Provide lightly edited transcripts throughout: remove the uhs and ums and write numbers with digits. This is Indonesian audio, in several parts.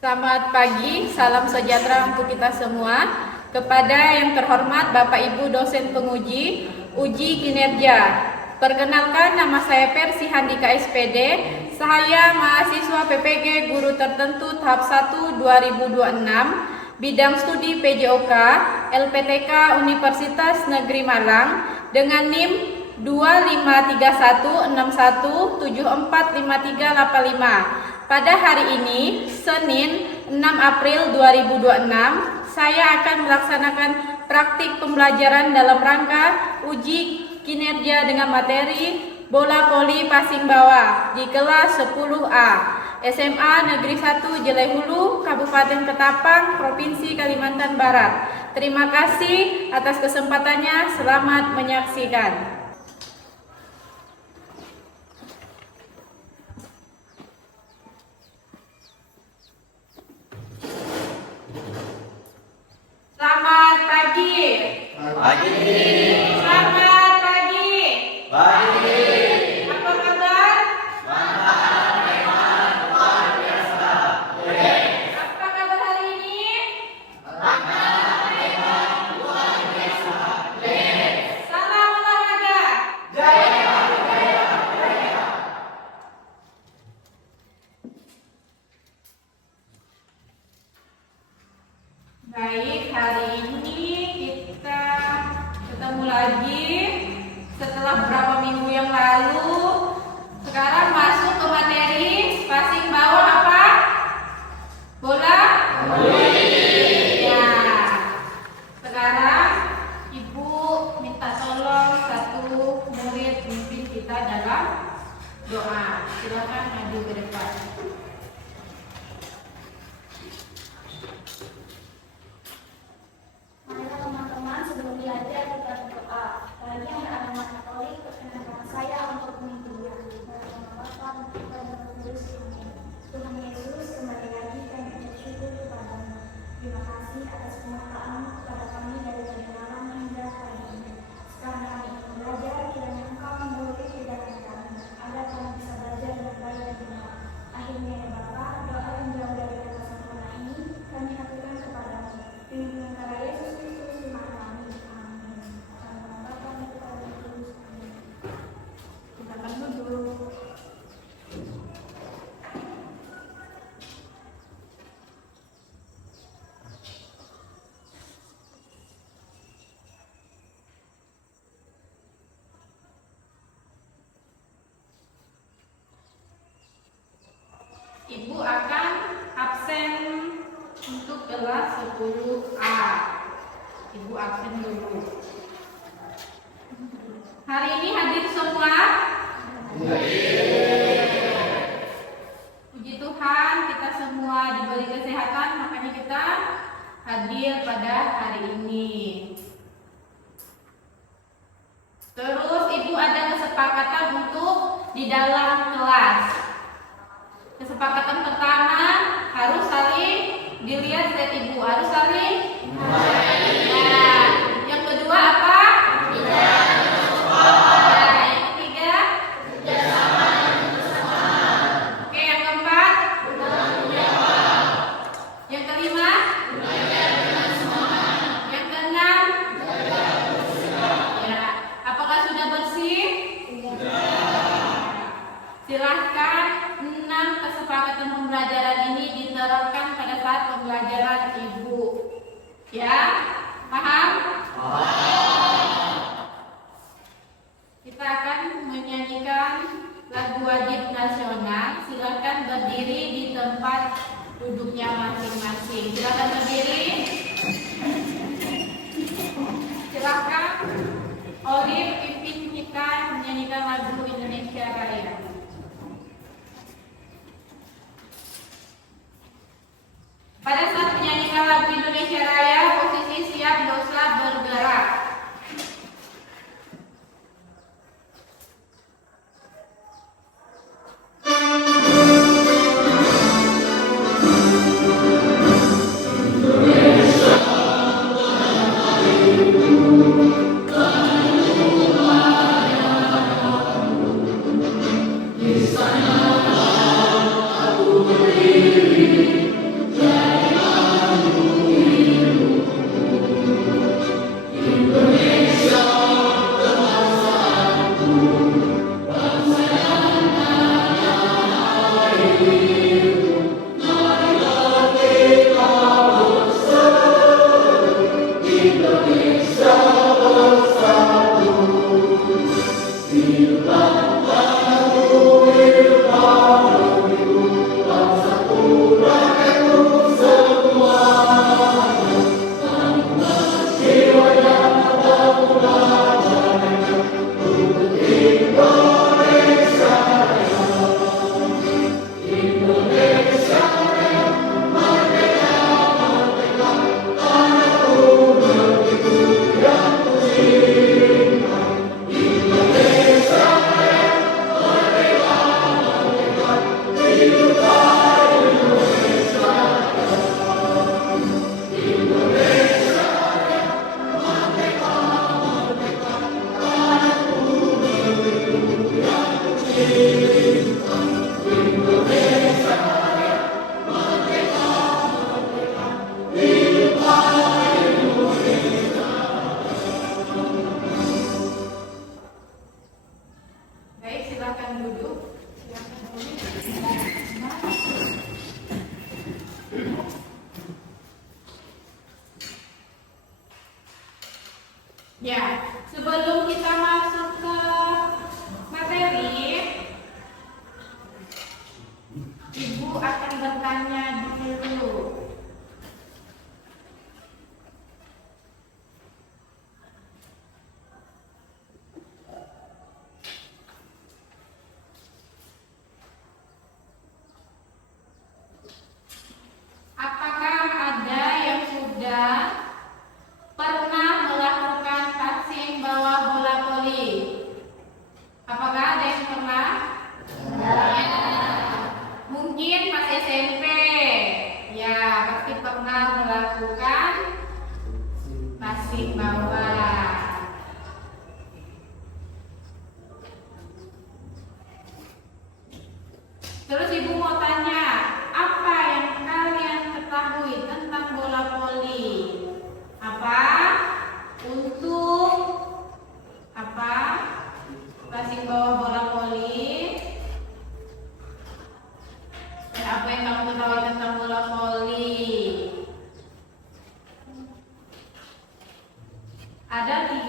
Selamat pagi, salam sejahtera untuk kita semua. Kepada yang terhormat Bapak Ibu dosen penguji uji kinerja. Perkenalkan, nama saya Persi Handika SPD. Saya mahasiswa PPG Guru Tertentu tahap 1 2026, bidang studi PJOK, LPTK Universitas Negeri Malang dengan NIM 253161745385. Pada hari ini, Senin 6 April 2026, saya akan melaksanakan praktik pembelajaran dalam rangka uji kinerja dengan materi bola voli passing bawah di kelas 10A SMA Negeri 1 Jelehulu, Kabupaten Ketapang, Provinsi Kalimantan Barat. Terima kasih atas kesempatannya, selamat menyaksikan. Selamat pagi. Pagi. Selamat pagi. Pagi. Apa kabar? Semangat, memang luar biasa. Apa kabar hari ini? Semangat, memang luar biasa. Salam olahraga. Jaya. Baik, hari ini kita ketemu lagi setelah beberapa minggu yang lalu. Sekarang masuk ke materi passing bawah apa? Bola? Ya. Sekarang Ibu minta tolong satu murid pimpin kita dalam doa. Silakan maju ke depan. Marilah teman-teman, sebelum belajar kita berdoa. Bagi yang beragama Katolik, perkenankan saya untuk memimpinnya. Dalam nama Bapa dan Putra dan Roh Kudus. Amin. Tuhan Yesus, kembali lagi kami ucap syukur kepadamu. Terima kasih atas penyertaan kepada kami dari kebenaran hingga hari ini. Sekarang kami ingin belajar, kiranya Engkau memberkati pikiran kami, agar kami bisa belajar dengan baik dan benar. Akhirnya ya Bapa, doa yang jauh dari kata sempurna ini kami haturkan kepadamu. Pimpin kami Yesus Kristus Tuhan kami. Amin. Dalam nama Bapa dan Putra dan Roh Kudus. Amin. Kita akan duduk. Ibu akan absen untuk kelas 10A. Ibu absen dulu. Hari ini hadir semua? Puji Tuhan, kita semua diberi kesehatan, makanya kita hadir pada hari ini. Terus Ibu ada kesepakatan untuk di dalam kelas. Kesepakatan pertama harus saling dilihat slide Ibu, harus saling. Nah, yang kedua apa? Nah, yang ketiga? Oke, yang keempat? Yang kelima? Yang keenam? Ya, apakah sudah bersih? Silahkan 6 kesepakatan pembelajaran ini diterapkan pada saat pembelajaran Ibu. Ya, paham? Kita akan menyanyikan lagu wajib nasional. Silakan berdiri di tempat duduknya masing-masing. Silakan berdiri. Silakan Olive pimpin kita menyanyikan lagu Indonesia Raya. Pada saat menyanyikan lagu Indonesia Raya, posisi siap dosa bergerak.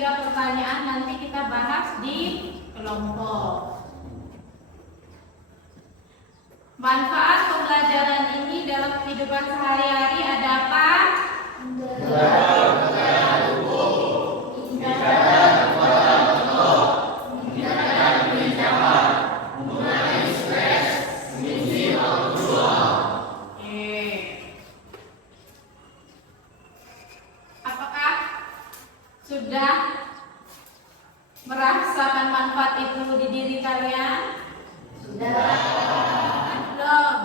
3 pertanyaan nanti kita bahas di kelompok. Manfaat pembelajaran ini dalam kehidupan sehari-hari ada apa? Apakah sudah merasakan manfaat itu di diri kalian? Sudah. Belum?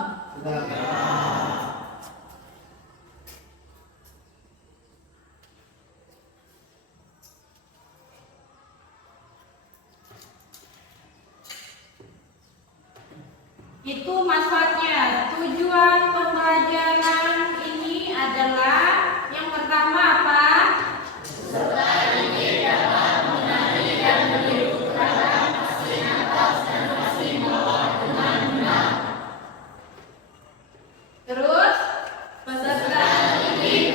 Itu manfaatnya. Tujuan pembelajaran ini adalah yang pertama apa? Terus peserta didik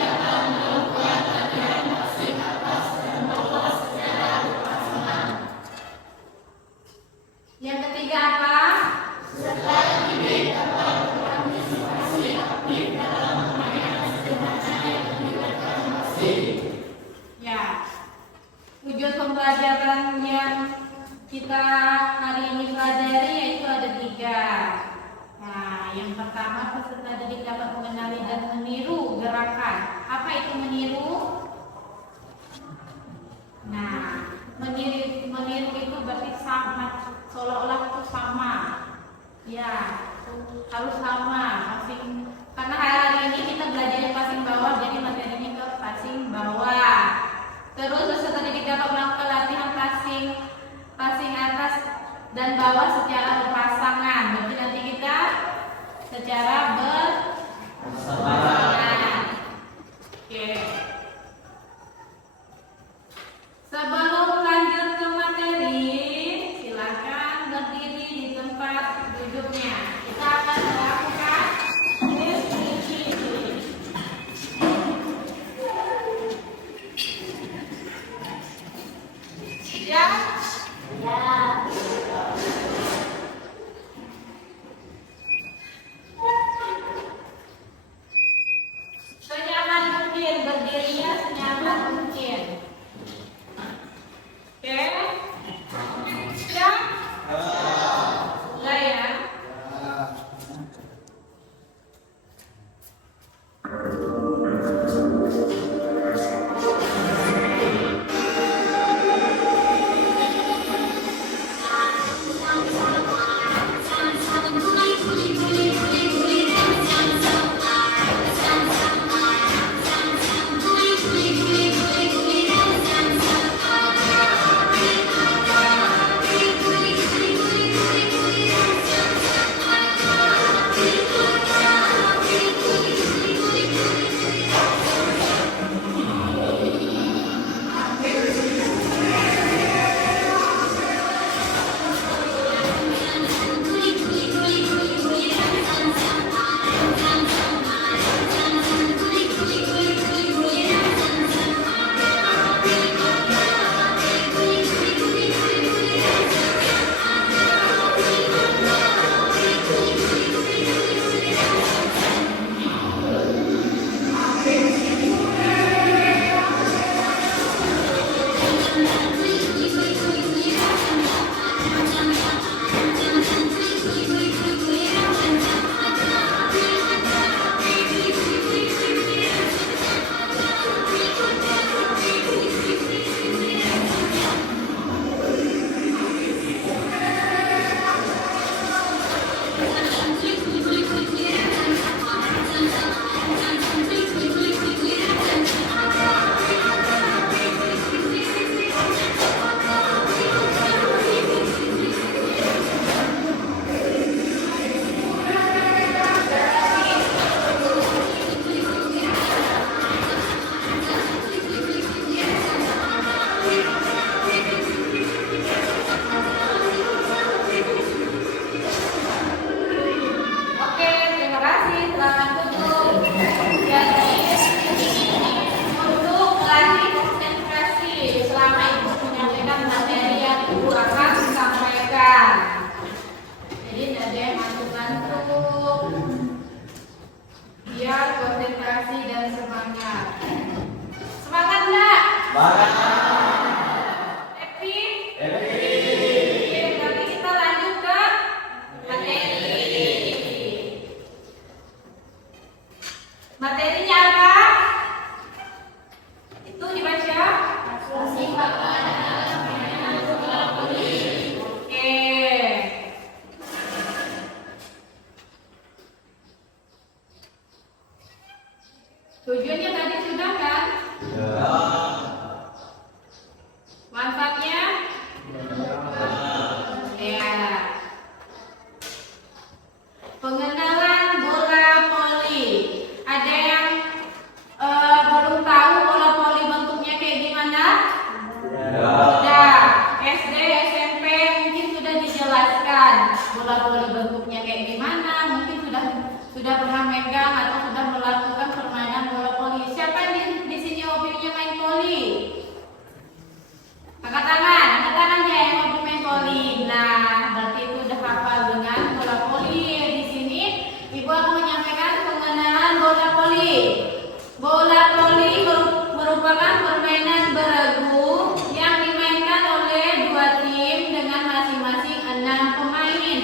yang ketiga apa? Ya, tujuan pembelajaran yang kita hari ini pelajari yaitu ada 3. Nah, yang pertama peserta didik dapat mengenali dan meniru gerakan. Apa itu meniru? Nah, meniru itu berarti sama, seolah-olah itu sama. Ya, harus sama, passing. Karena hari ini kita belajarnya passing bawah, jadi materinya ke passing bawah. Terus peserta didik dapat melakukan latihan passing atas dan bawah secara berpasangan. Berarti nanti kita secara berpasangan. Oke. Sebelum lanjut ke materi, silakan berdiri di tempat duduknya. Kita akan melakukan deskripsi. Ya. Ya. dan semangat. Semangat nggak? Happy? Oke, berarti kita lanjut ke materi. Materinya apa? Itu dibaca? Oke. Tujuannya tadi sudah kan? Manfaatnya? Ya. Pengenalan bola voli. Ada yang belum tahu bola voli bentuknya kayak gimana? Sudah. SD, SMP mungkin sudah dijelaskan bola voli bentuknya kayak gimana. Mungkin sudah pernah megang atau sudah melakukan permainan bola voli. Siapa yang di sini hobinya main voli? Angkat tangan ya yang hobi main voli. Nah, berarti itu udah hafal dengan bola voli. Di sini Ibu akan menyampaikan pengenalan bola voli. Bola voli merupakan permainan beregu yang dimainkan oleh dua tim dengan masing-masing 6 pemain.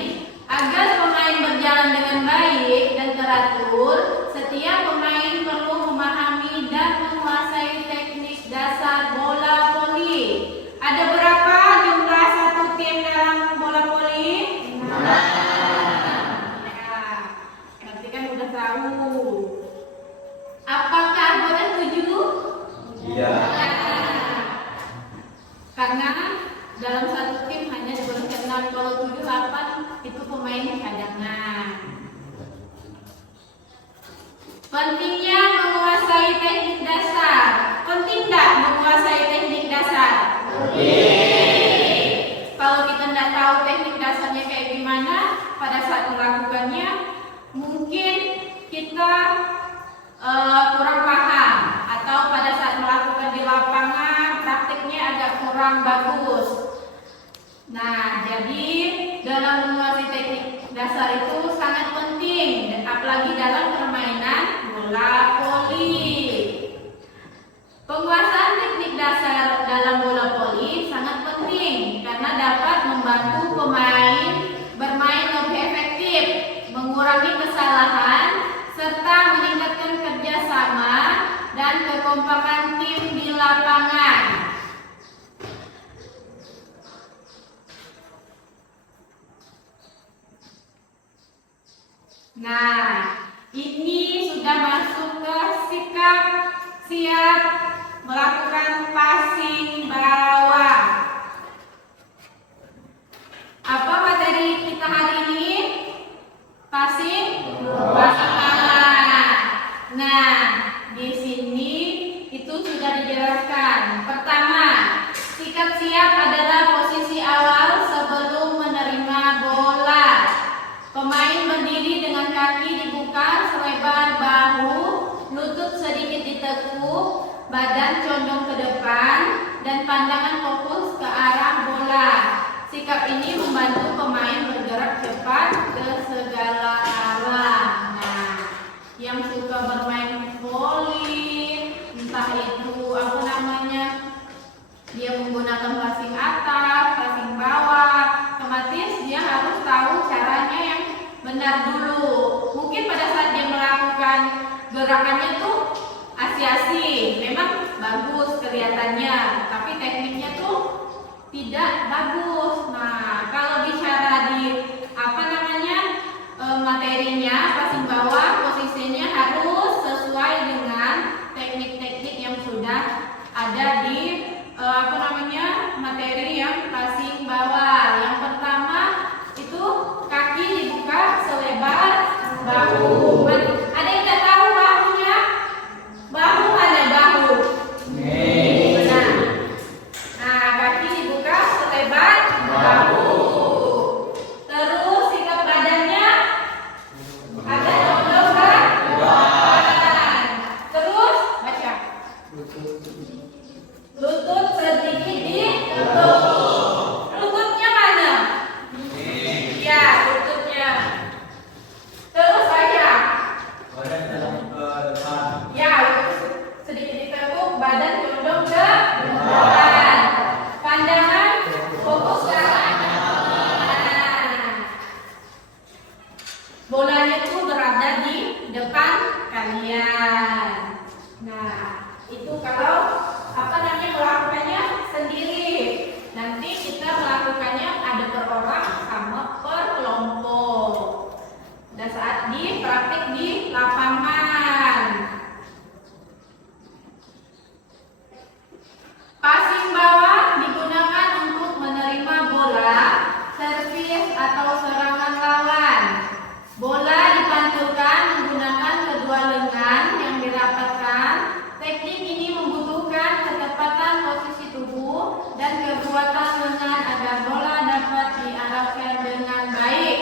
Agar pemain berjalan dengan baik dan teratur, setiap pemain perlu memahami dan menguasai teknik dasar bola voli. Ada berapa jumlah satu tim dalam bola voli? Ya, berarti kan udah tahu. Apakah boleh 7? Iya. Karena dalam satu tim hanya dibolehkan 6, kalau 7, 8 itu pemain cadangan. Pentingnya menguasai teknik dasar. Penting nggak menguasai teknik dasar? Kalau kita nggak tahu teknik dasarnya kayak gimana, pada saat melakukannya mungkin kita kurang paham, atau pada saat melakukan di lapangan praktiknya agak kurang bagus. Nah, jadi dalam menguasai teknik dasar itu sangat penting, apalagi dalam permainan bola voli. Penguasaan teknik dasar dalam bola voli sangat penting karena dapat membantu pemain bermain lebih efektif, mengurangi kesalahan, serta meningkatkan kerjasama dan kekompakan tim di lapangan. Nah, ini sudah masuk ke sikap siap melakukan passing bawah. Apa materi kita hari ini? Passing bawah. Nah, di sini itu sudah dijelaskan. Pertama, sikap siap adalah posisi awal sebelum menerima bola. Pemain berdiri dengan kaki dibuka selebar bahu, lutut sedikit ditekuk, badan condong ke depan, dan pandangan fokus ke arah bola. Sikap ini membantu pemain bergerak cepat ke segala arah. Nah, yang suka bermain voli, entah itu apa namanya, dia menggunakan passing atas, passing bawah, otomatis dia harus tahu caranya yang benar dulu. Mungkin pada saat dia melakukan gerakannya tuh asi-asi, memang bagus kelihatannya, tapi tekniknya tuh tidak bagus. Nah, kalau bicara di apa namanya materinya passing bawah, posisinya harus sesuai dengan teknik-teknik yang sudah ada di apa namanya materi yang passing bawah. Yang pertama itu kaki dibuka selebar bahu. Ada yang tidak tahu bahunya? Bahu ada bahu. Benar. Nah, kaki dibuka selebar bahu. Terus sikap badannya agak condong ke kalian. Nah, itu kalau melakukannya sendiri. Nanti kita melakukannya ada per orang sama per kelompok. Dan saat di praktik di lapangan. Passing bawah digunakan untuk menerima bola, servis atau serangan lawan. Bola dipantulkan menggunakan kedua lengan yang dirapatkan. Teknik ini membutuhkan ketepatan posisi tubuh dan kekuatan lengan agar bola dapat diarahkan dengan baik.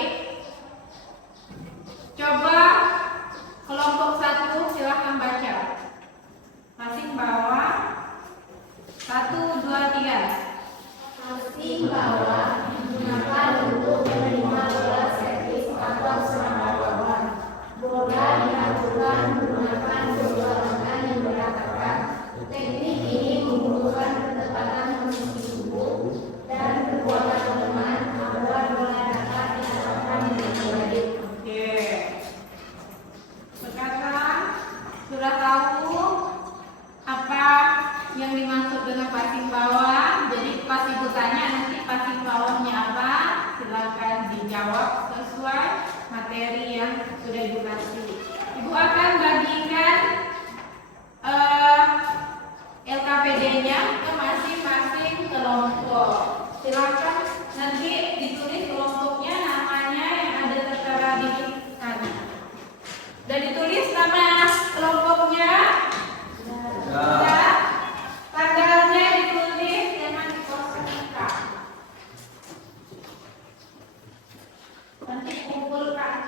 Coba kelompok 1 silahkan baca. Passing bawah 1, 2, 3. Passing bawah digunakan untuk menerima bola servis atau serangan lawan. Bola dipantulkan menggunakan kedua lengan yang dirapatkan. Teknik ini membutuhkan ketepatan posisi tubuh dan kekuatan lengan agar bola dapat diarahkan dengan baik. Oke. Sekarang sudah tahu apa yang dimaksud dengan passing bawah. Jadi pas ibu tanya nanti passing bawahnya apa, silakan dijawab sesuai materi yang sudah ibu kasih. Ibu akan bagikan LKPD-nya ke masing-masing kelompok. Silakan nanti ditulis kelompoknya, namanya yang ada tertera di sana. Dan ditulis nama kelompoknya. Ya. Tanggalnya ditulis, jangan dikosongkan. Nanti kumpulkan.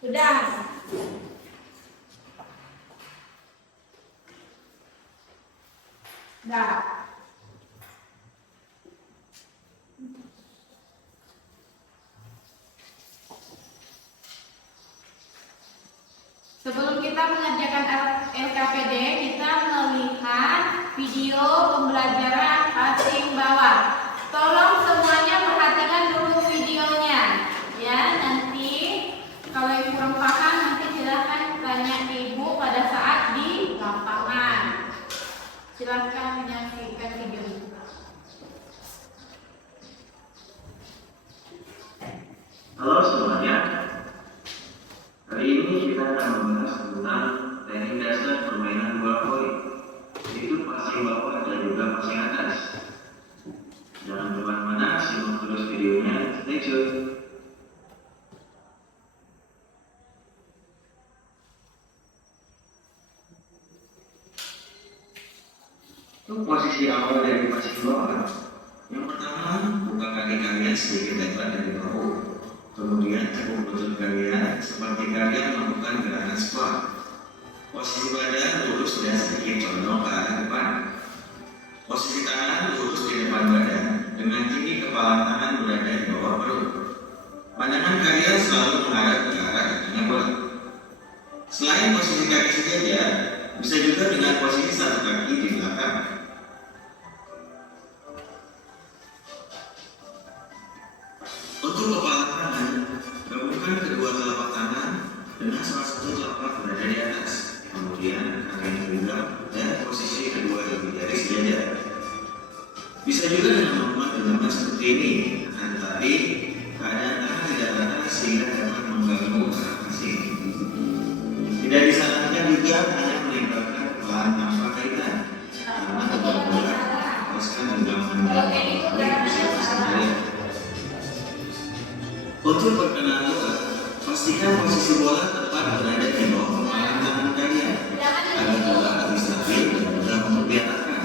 Sudah. Sudah. Sebelum kita mengerjakan LKPD, kita melihat video pembelajaran passing bawah. Tolong semuanya perhatikan dulu videonya. Ya, nanti kalau yang kurang paham nanti silahkan tanya ibu pada saat di lapangan. Silahkan menyaksikan video itu. Halo semuanya, hari ini kita akan membahas tentang teknik dasar permainan bola voli, yaitu passing bawah dan juga passing atas. Jangan kemana-mana, simak terus videonya, stay tune. Untuk posisi awal dari passing bawah, yang pertama buka kaki kalian sedikit lebar dari bahu. Kemudian tekuk lutut kalian seperti kalian melakukan gerakan squat. Posisi badan lurus dan sedikit condong ke arah depan. Posisi tangan lurus di depan badan dengan tinggi kepala tangan berada di bawah perut. Pandangan kalian selalu menghadap ke arah kakinya bola. Selain posisi kaki saja, bisa juga dengan posisi satu kaki di belakang. Untuk kepala tangan, gabungkan kedua telapak tangan dengan salah satu telapak berada di atas. Kemudian kaki genggam dan posisi kedua jari sejajar. Bisa juga dengan melakukan genggaman seperti ini, tetapi keadaan tangan tidak rata sehingga dapat mengganggu arah passing. Tidak disarankan juga hanya menembakkan kepala tanpa kaitan, karena kedua bola haruskan genggaman dan bisa bersendiri. Untuk perkenalan bola, pastikan posisi bola tepat berada di bawah kepala tangan kalian agar bola lebih stabil dan mudah untuk diarahkan.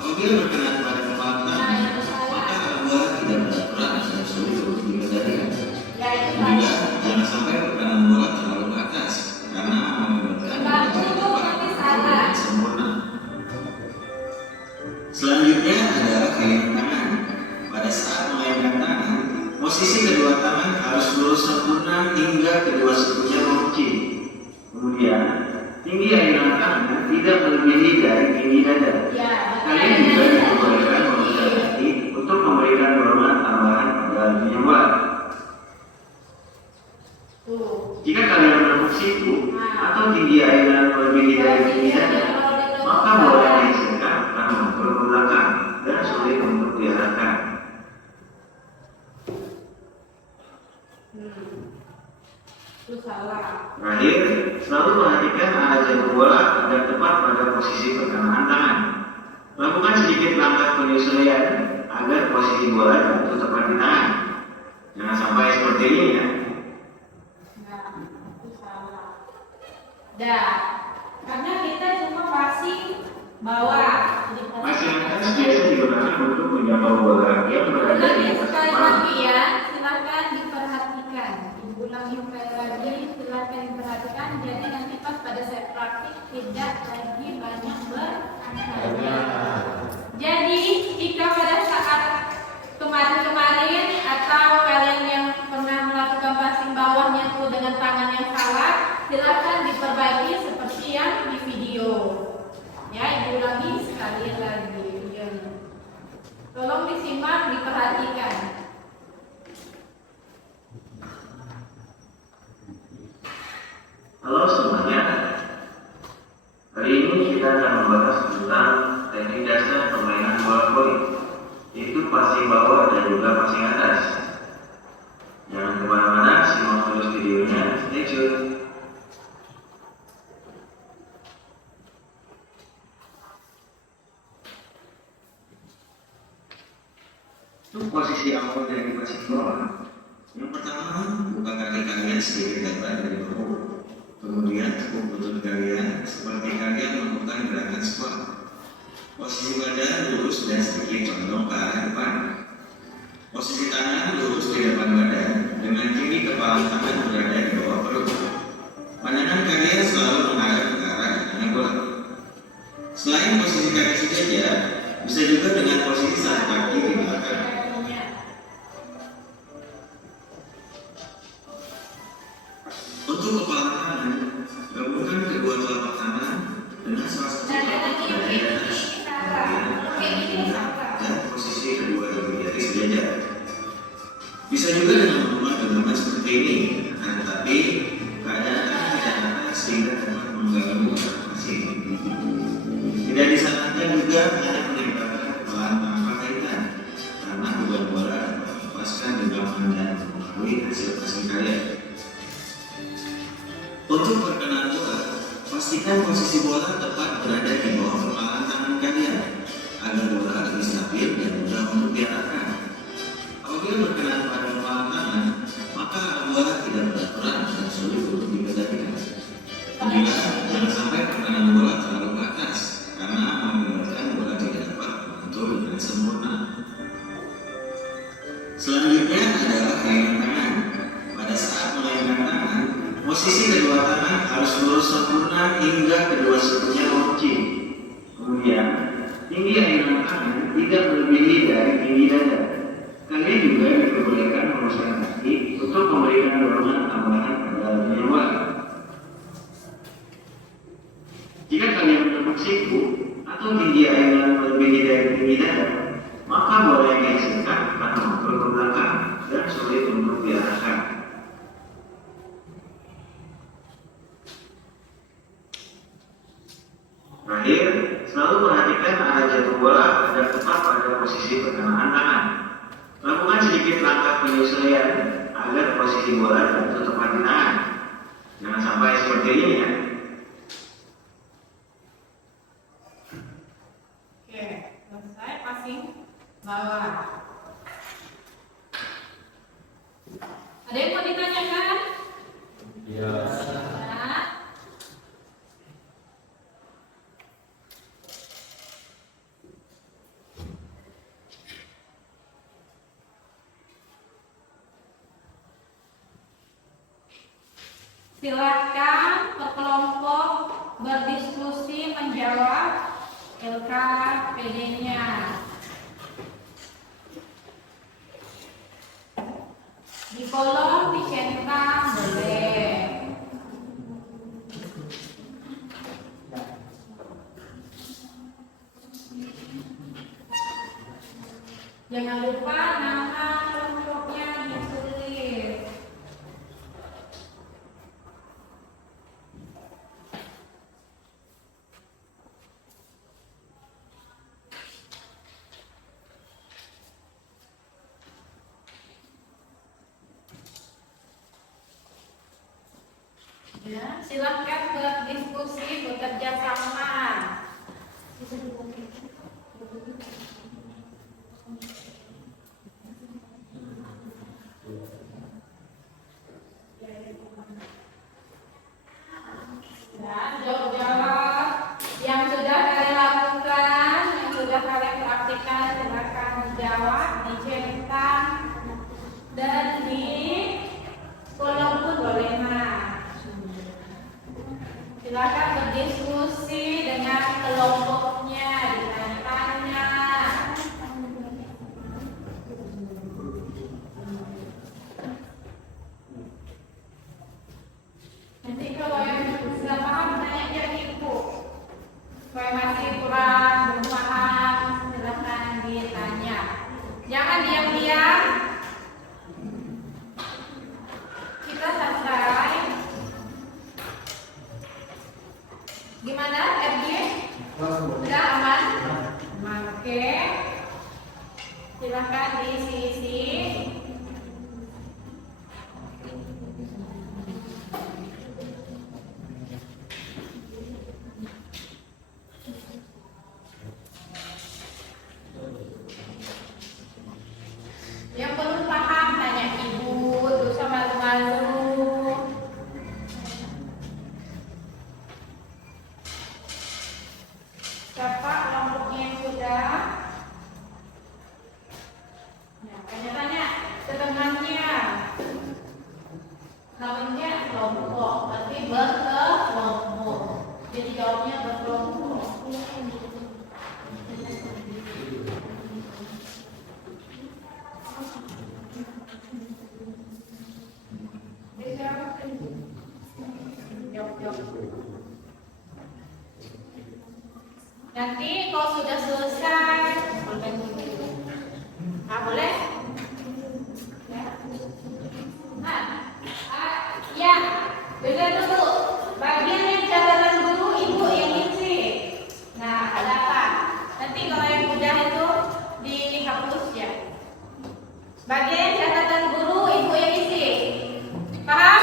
Apabila berkenaan pada kepala tangan, maka arah bola tidak bergerak dan sulit untuk dikendalikan. Juga jangan sampai perkenaan bola terlalu ke atas karena menyebabkan bola tidak tepat dan sempurna. Selanjutnya adalah kalian tangan. Pada saat mengayunkan tangan, posisi kedua tangan harus lurus sempurna hingga kedua sikunya mengunci. Kemudian, tinggi ayunan tangan tidak melebihi dari tinggi dada. Kalian juga siku atau tinggi ayunan melebihi dari tinggi dada, maka boleh digeserkan karena mengukur ke belakang dan sulit untuk diarahkan. Itu salah. Terakhir, selalu perhatikan arah jatuh bola agar tepat pada posisi pertengahan tangan. Lakukan sedikit langkah penyesuaian agar posisi bola jatuh tepat di tangan. Jangan sampai seperti ini ya. Nah, itu salah. Dan karena kita cuma passing bawah. Jadi Masyarakat biasa digunakan untuk menjangkau bola yang berada di atas sekali kepala. lagi ya, silakan diperhatikan. Diulangi sekali lagi, silakan diperhatikan. Jadi nanti pas pada saya praktik tidak lagi banyak bertanya. Jadi jika pada saat kemarin-kemarin atau kalian yang pernah melakukan passing bawahnya tuh dengan tangan yang salah, silakan diperbaiki seperti yang di video. Ya, diulangi sekali lagi videonya. Tolong disimak, diperhatikan. Halo semuanya, hari ini kita akan membahas tentang teknik dasar permainan bola voli, yaitu passing bawah dan juga passing atas. Jangan kemana-mana, simak terus videonya, stay tune. Untuk posisi awal dari passing bola, yang pertama, buka kaki kalian sedikit lebar dari bawah. Kemudian tekuk lutut kalian seperti kalian melakukan gerakan squat. Posisi badan lurus dan sedikit condong ke arah depan. Posisi tangan lurus di depan badan dengan kiri kepala tangan berada di bawah perut. Pandangan kalian selalu menghadap ke arah kanan bola. Selain posisi kaki sejajar, bisa juga dengan posisi satu kaki di belakang. Untuk kepala tangan, gabungkan kedua telapak tangan dengan salah satu telapak tangan di atas, dan posisi kedua jari sejajar. Bisa juga dengan melakukan gerakan seperti ini, tetapi keadaan tangan tidak rata sehingga dapat mengganggu operasi. Tidak disarankan juga hanya menempelkan kepala tanpa kaitan, karena beban bola dapat melepaskan genggaman dan mempengaruhi hasil passing kalian. Untuk perkenaan bola, pastikan posisi bola tepat berada di bawah permukaan tangan kalian agar bola lebih stabil dan mudah untuk diarahkan. Apabila berkenaan pada permukaan tangan, maka arah bola tidak beraturan dan sulit untuk dikendalikan. Juga jangan sampai perkenaan bola terlalu ke atas karena mengakibatkan bola tidak dapat menyentuh dengan sempurna. Selanjutnya adalah gayungan tangan. Pada saat melayangkan tangan, posisi kedua tangan harus lurus sempurna hingga kedua sikunya mengunci. Kemudian, tinggi ayunan tangan tidak melebihi dari tinggi dada. Kalian juga diperbolehkan mengusapkan kaki untuk memberikan dorongan tambahan pada bagian bola. Jika kalian menepuk siku atau tinggi ayunan melebihi dari tinggi dada, maka bola yang dihasilkan akan mengukur ke belakang dan sulit untuk diarahkan. Terakhir, selalu perhatikan arah jatuh bola agar tepat pada posisi pertengahan tangan. Lakukan sedikit langkah penyesuaian agar posisi bola jatuh tepat di tangan. Jangan sampai seperti ini ya. Oke, selesai passing bawah. Ada yang mau ditanyakan? Iya. Nah, silakan berkelompok berdiskusi menjawab LKPD-nya. Di kolom dicentang boleh. Jangan lupa nama kelompoknya ditulis. Ya, silahkan berdiskusi, bekerja sama. Ya, jawab-jawab yang sudah kalian lakukan, yang sudah kalian praktikkan, silakan dijawab, dicetak, dan di kolom pun boleh silakan berdiskusi dengan kelompoknya, ditanya-tanya. Nanti kalau yang sudah paham tanya aja ibu. Kalau yang masih kurang belum paham silakan ditanya. Jangan diam-diam. Kita santai. Gimana RG? Sudah aman? Aman, oke. Silakan diisi. Yang belum paham tanya ibu, terus malu-malu. Siapa kelompoknya yang sudah? Ya, tanya-tanya ke temannya. Namanya kelompok, berarti berkelompok. Jadi jawabnya berkelompok. Nanti kalau sudah selesai, boleh? Ya. Ya, beda dulu. Bagian yang catatan guru ibu yang isi. Nah, ada apa? Nanti kalau yang udah itu dihapus ya. Bagian catatan guru ibu yang isi. Paham?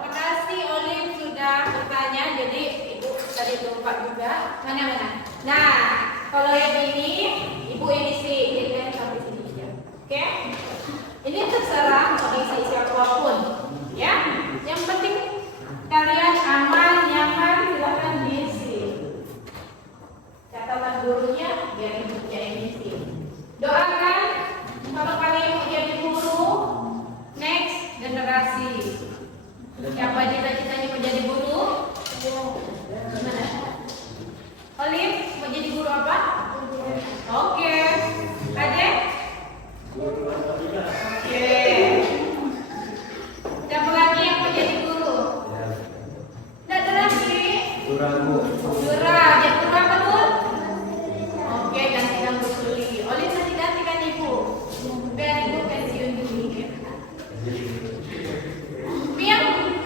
Terima kasih Olim sudah bertanya. Jadi ibu tadi lupa juga. Mana? Nah, kalau yang ini ibu yang isi. Jadi kalian sampai sini aja. Oke? Ini terserah mau isi apapun. Ya. Yang penting kalian aman, nyaman, silahkan diisi. Catatan gurunya biar ibunya yang isi. Doakan kalau kalian mau jadi guru next generasi. Siapa cita-citanya mau jadi guru? Gimana? Olim mau jadi guru apa? Oke. Adek? Oke. Siapa lagi yang mau jadi guru? Tidak ada lagi. Surah. Jadi guru apa dulu? Oke, gantikan Bu Suli. Olim nanti gantikan ibu. Biar ibu pensiun dulu. Biar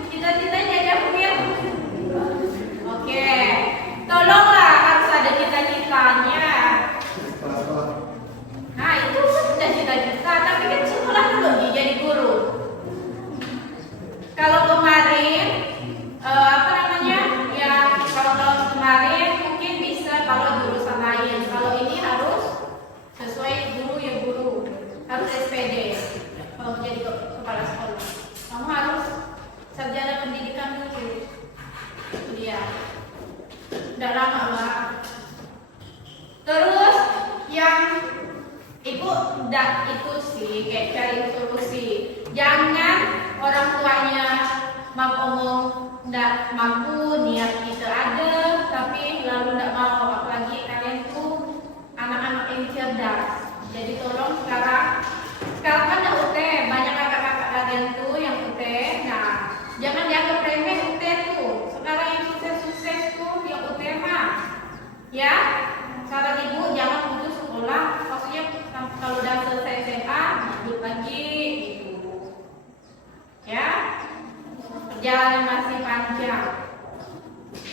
cita-citanya ada biar. Oke. Tolonglah harus ada cita-citanya. Nah, itu sudah cita-cita, tapi kan sekolah dulu jadi guru. Kalau kemarin kalau kemarin mungkin bisa kalau jurusan lain. Kalau ini harus sesuai guru ya guru. Harus SPD. Kalau jadi kepala sekolah, kamu harus sarjana pendidikan dulu. Iya. Udah lama lah. Terus yang ibu udah itu sih kayak cari solusi. Jangan orang tuanya ngomong nggak mampu, niat kita ada, tapi lalu nggak mau. Apalagi kalian tuh anak-anak yang cerdas. Jadi tolong sekarang kan ada UT, banyak kakak-kakak kalian tuh yang UT. Nah, jangan dianggap remeh UT tuh. Sekarang yang sukses-sukses tuh yang UT mah. Ya, saran ibu jangan putus sekolah. Maksudnya kalau udah selesai SMA, lanjut lagi gitu. Ya, perjalanan masih panjang.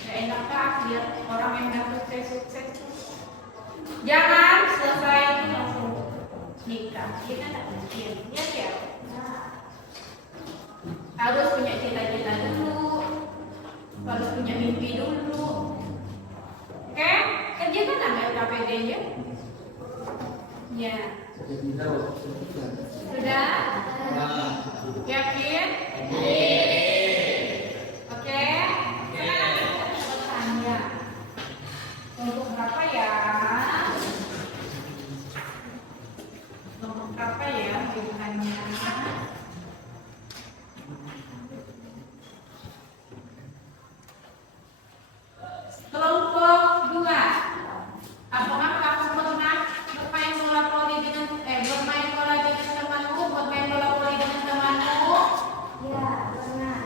Ya enak kan lihat orang yang udah sukses tuh. Jangan selesai itu langsung nikah. Kita tak mungkin. Ya. Harus punya cita-cita dulu, harus punya mimpi dulu. Oke, kerjakan nggak LKPD-nya? Ya. Sudah? Yakin? Oke. Sekarang kita bertanya. Untuk berapa ya? Untuk berapa ya pilihannya? Kelompok 2. Apakah kamu pernah bermain bola voli dengan bermain bola dengan temanmu, bermain bola voli dengan temanmu? Ya, pernah.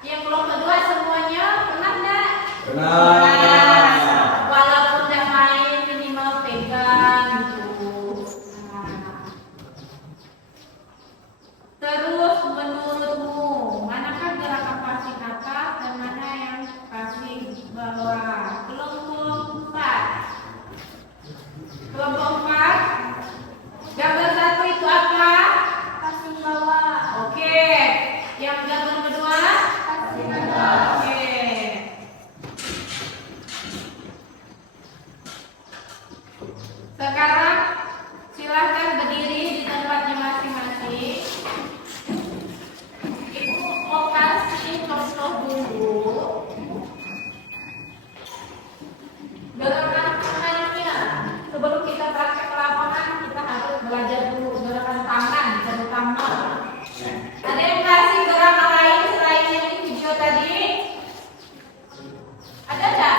Yang kelompok 2 semuanya pernah enggak? Benar. Walaupun udah main minimal pegang gitu. Nah. Terus menurutmu manakah gerakan passing atas dan mana yang passing bawah? Kelompok 4. Kelompok 4. Gambar 1 itu apa? Passing bawah. Oke. Yang gambar kedua? Passing bawah. Oke. Sekarang silahkan berdiri di tempatnya masing-masing. Ibu mau kasih contoh dulu. Gerakan tangannya. Sebelum kita praktek ke lapangan, kita harus belajar dulu gerakan tangan terutama. Ada yang kasih gerakan lain selain yang di video tadi? Ada nggak?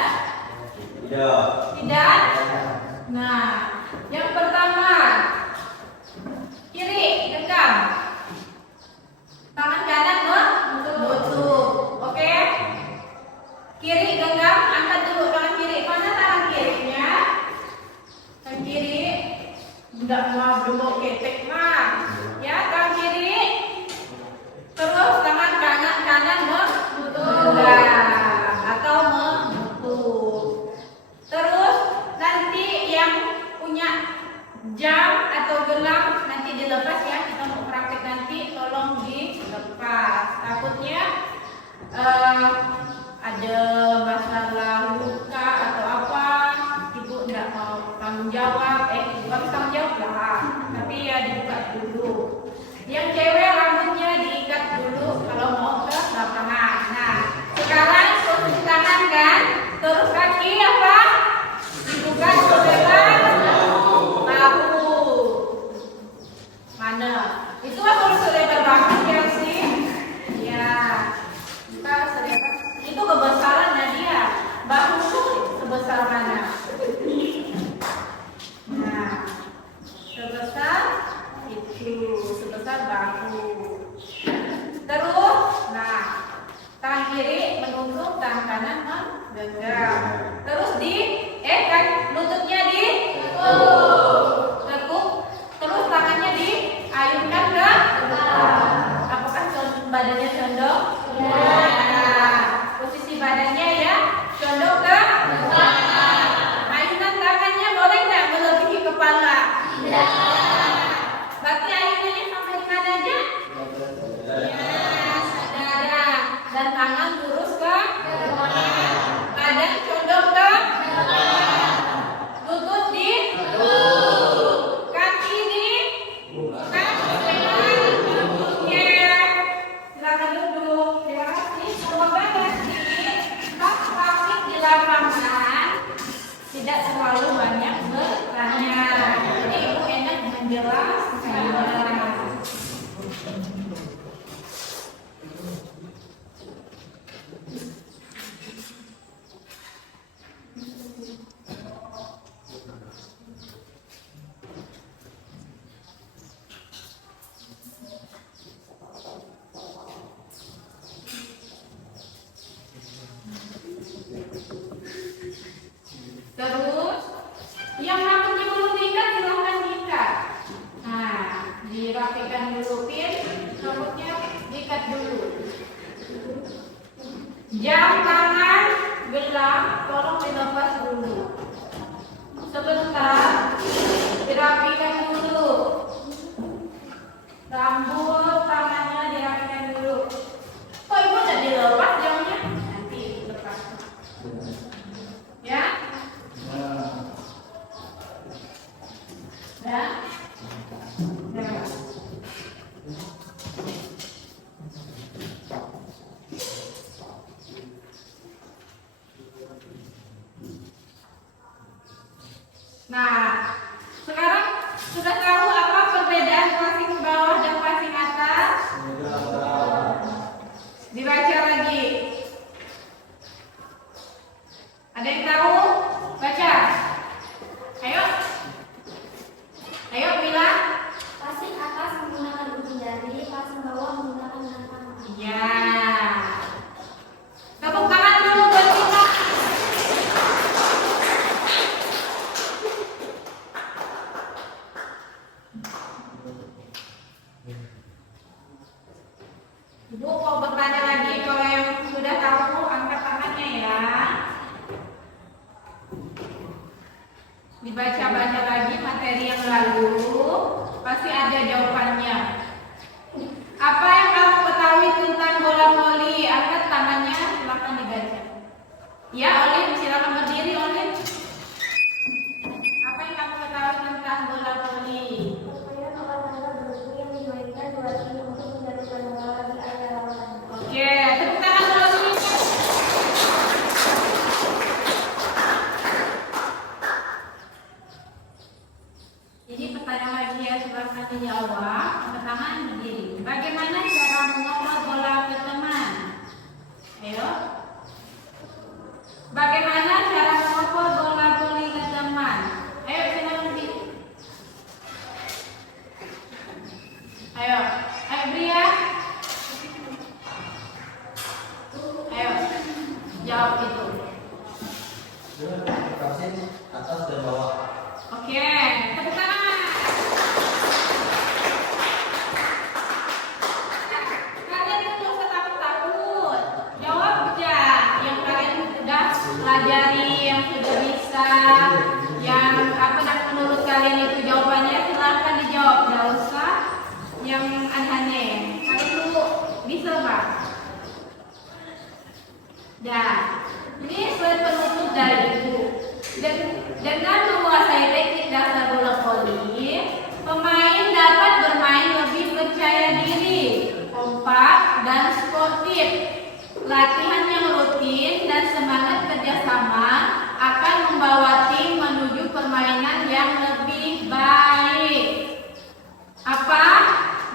Tidak. Tidak? Nah, yang pertama, kiri genggam, tangan kanan menutup, oke? Kiri genggam, angkat dulu tangan kiri. Mana tangan kirinya? Tangan kiri, enggak mau belum ketek mah, ya tangan kiri. Terus tangan kanan menutup, atau menutup. Terus nanti yang punya jam atau gelang nanti dilepas ya, kita mau praktek nanti tolong dilepas. Takutnya ada masalah luka atau apa, ibu nggak mau tanggung jawab, ibu harus tanggung jawab lah, tapi ya dibuka dulu. Yang cewek rambutnya diikat dulu kalau mau ke lapangan. Nah, sekarang posisi tangan kan, terus kaki apa? Dibuka sebelah bahu. Mana? Itu harus selebar bahu ya sih? Ya. Kita selebar. Itu kebesarannya dia. Bahu itu sebesar mana? Nah, sebesar itu, sebesar bahu. Terus, nah, tangan kiri menutup, tangan kanan menggenggam. Terus kan lututnya tekuk, terus tangannya diayunkan ke depan. Apakah badannya condong? Ya. Posisi badannya ya condong ke depan. Ayunan tangannya boleh nggak melebihi kepala? Tidak. Berarti ayunannya sampai di mana aja? Ya, dada dan tangan lurus ke depan. Badan condong ke depan. Lutut di kaki di Oke. Silakan duduk. Terima kasih. Semoga nanti praktik di lapangan tidak terlalu banyak bertanya. Jadi ibu enak menjelaskan. Terus yang rambutnya belum diikat silahkan diikat. Nah, dirapikan dulu pin, rambutnya diikat dulu. Jam tangan gelang tolong dilepas dulu. Sebentar, dirapikan dulu. Rambut tangannya Nah, sekarang sudah tahu apa perbedaan passing bawah dan passing atas? Dibaca lagi. Ada yang tahu? Baca. Ayo. Ayo bilang. Passing atas menggunakan ujung jari, passing bawah menggunakan tangan. Ya. Tepuk tangan dulu buat kita. Ibu mau bertanya lagi, kalau yang sudah tahu angkat tangannya ya. Dibaca-baca lagi materi yang lalu, pasti ada jawabannya. Apa yang kamu ketahui tentang bola voli? Angkat tangannya, silakan dibaca. Ya, Olin, silakan berdiri, Olin. Apa yang kamu ketahui tentang bola voli? Permainan olahraga bergu yang dimainkan dua tim untuk menjatuhkan bola di area lawan. Oke, tepuk tangan dulu. Ini pertanyaan lagi ya, silakan dijawab. Pertama begini, bagaimana cara mengoper bola ke teman? Ayo. Bagaimana cara mengoper bola voli ke teman? Ayo silakan berdiri. Ayo, ayo Bria. Ayo, jawab itu. Kasih atas dan bawah. Oke, tepuk tangan. Kalian itu nggak usah takut-takut. Jawab aja yang kalian sudah pelajari, yang sudah bisa, yang apa dan menurut kalian itu jawabannya silahkan dijawab. Nggak usah yang aneh-aneh. Kalian tuh bisa Pak. Dan ini slide penutup dari Ibu. Dan dengan menguasai teknik dasar bola voli, pemain dapat bermain lebih percaya diri, kompak, dan sportif. Latihan yang rutin dan semangat kerjasama akan membawa tim menuju permainan yang lebih baik. Apa?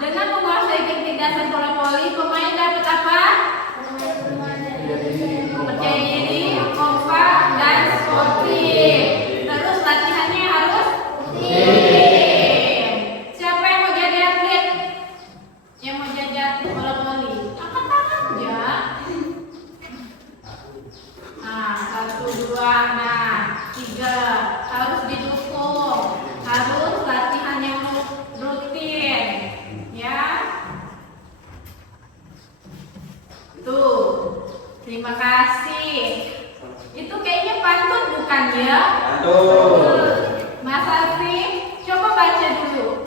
Dengan menguasai teknik dasar bola voli, pemain dapat apa? Percaya diri, kompak, dan sportif. Terus latihannya harus rutin. Siapa yang mau jadi atlet? Yang mau jadi atlet bola voli? Angkat tangan aja. Nah, 1, 2, nah 3. Harus didukung. Harus latihan yang rutin. Ya. Tuh. Terima kasih. Itu kayaknya pantun bukan ya? Pantun. Mas Alfi, coba baca dulu.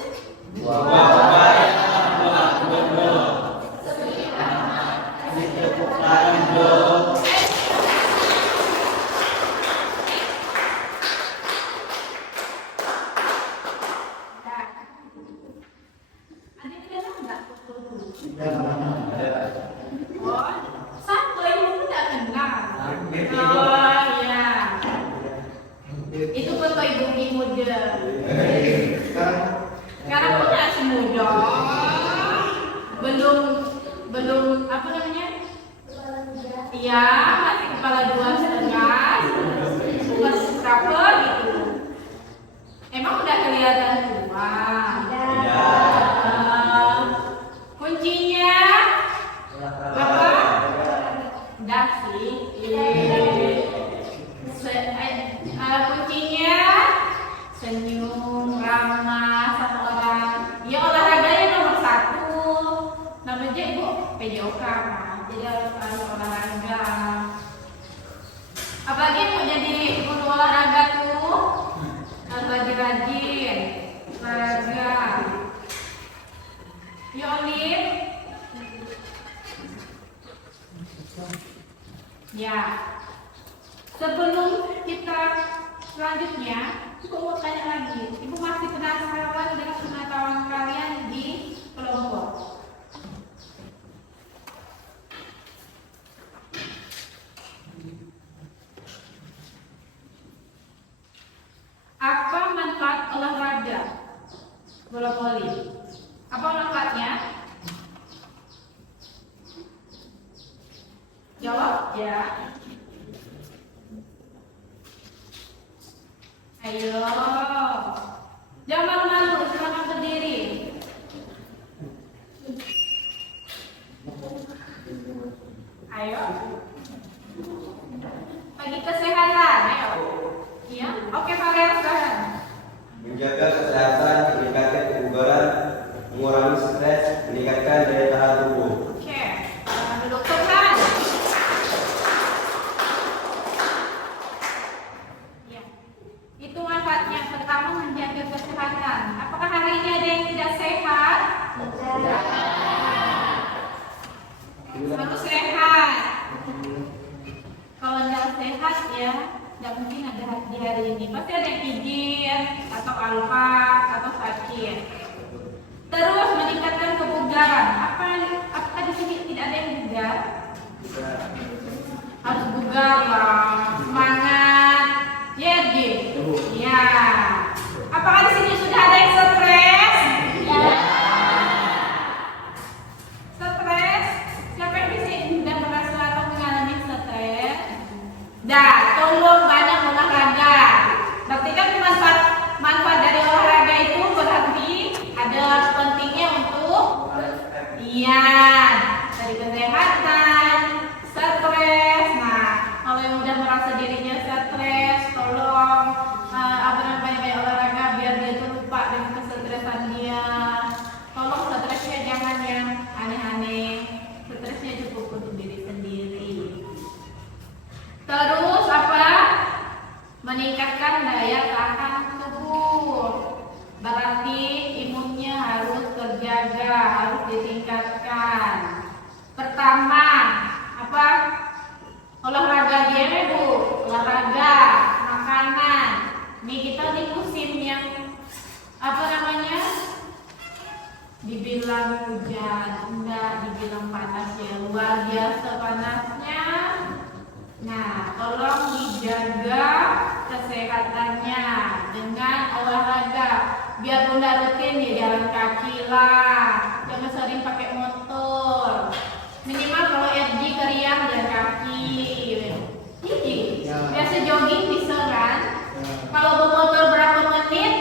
Ada di dalam enggak? Oh, sampai itu enggak kenal. Oh iya. Itu foto ibu muda. Sekarang pun masih muda. Belum apa namanya? Iya, masih kepala 2,5. Bukan berapa gitu. Emang udah kelihatan tua. Kuncinya apa? Udah sih. Kuncinya senyum, ramah, satu orang. Ya olahraganya nomor 1. Namanya Ibu PJOK kan. Jadi harus olahraga. Apalagi yang mau jadi guru olahraga tuh harus rajin-rajin olahraga. Ya Olin. Ya. Sebelum kita selanjutnya, Ibu mau tanya lagi. Ibu masih penasaran dengan pengetahuan kalian di kelompok? Apa bola voli. Apa manfaatnya? Jawab ya. Ayo. Jangan malu-malu, silakan berdiri. Ayo. Bagi kesehatan, ayo. Iya, oke Pak Rian. Menjaga kesehatan, meningkatkan kebugaran, mengurangi stres, meningkatkan daya tahan tubuh. Oke, Dokter kan? Ya, itu manfaatnya. Pertama menjaga kesehatan. Apakah hari ini ada yang tidak sehat? Harus sehat. Kalau tidak sehat ya, tidak mungkin ada di hari ini. Pasti ada yang izin atau alfa atau sakit. Terus meningkatkan kebugaran. Apakah di sini tidak ada yang bugar? Harus bugar lah, semangat. Ya, ya. Apakah di sini sudah ada yang stres? Ya. Stres? Siapa yang di sini sudah merasa atau mengalami stres? Dah, tolong banyak olahraga. Berarti kan manfaat dari olahraga itu berarti ada pentingnya untuk iya dari kesehatan, stres. Nah, kalau yang udah merasa dirinya stres, tolong banyak olahraga biar dia tuh lupa dengan kesetresan dia. Tolong stresnya jangan yang aneh-aneh. Stresnya cukup untuk diri sendiri. Terus apa? Meningkatkan daya tahan tubuh. Berarti imunnya harus terjaga, harus ditingkatkan. Pertama, apa? Olahraga dia, Bu. Olahraga, makanan. Nih kita di musim yang apa namanya? Dibilang hujan, enggak, dibilang panas ya, luar biasa panasnya. Nah, tolong dijaga kesehatannya dengan olahraga. Biar Bunda rutin ya jalan kaki lah, jangan sering pakai motor. Minimal kalau RG keriang jalan kaki. Biasa jogging bisa kan? Kalau bermotor berapa menit?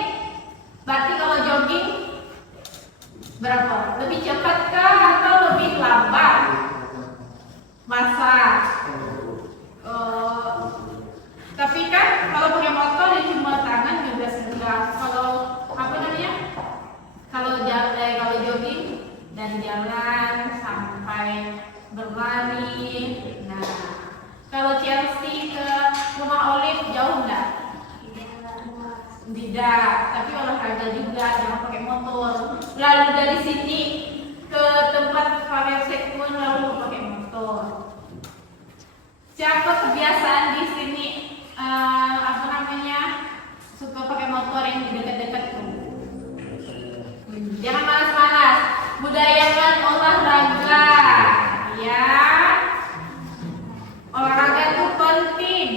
Berarti kalau jogging berapa? Lebih cepat kah atau lebih lambat? Masa? Tapi kan kalau pakai motor ya cuma tangan juga enggak. Kalau apa namanya? Kalau jogging dari jalan sampai berlari. Nah, kalau Chelsea ke rumah Olive jauh enggak? Tidak, tapi olahraga juga, jangan pakai motor. Lalu dari sini ke tempat Farelsek pun lalu pakai motor. Siapa kebiasaan di sini apa namanya suka pakai motor yang di dekat-dekat tuh? Jangan malas-malas, budayakan olahraga, ya. Olahraga itu penting,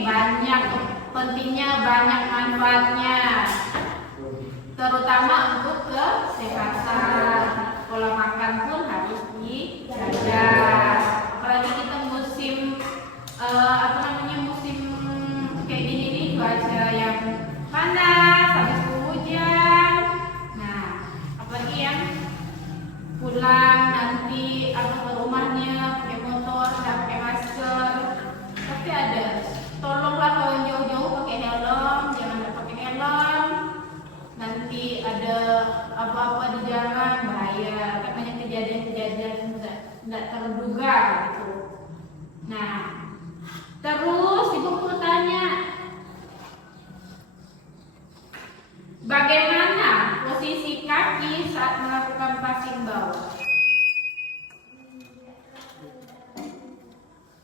pentingnya banyak manfaatnya, terutama untuk kesehatan. Pola makan pun harus dijaga, apalagi kita musim musim kayak gini nih, cuaca yang panas, habis hujan. Nah, apalagi yang pulang nanti ke rumahnya pakai motor, nggak pakai masker, pasti ada. Tolonglah kalau jauh-jauh pakai helm, jangan nggak pakai helm. Nanti ada apa-apa di jalan bahaya, kan banyak kejadian-kejadian nggak terduga gitu. Nah, terus ibu mau tanya, bagaimana posisi kaki saat melakukan passing bawah?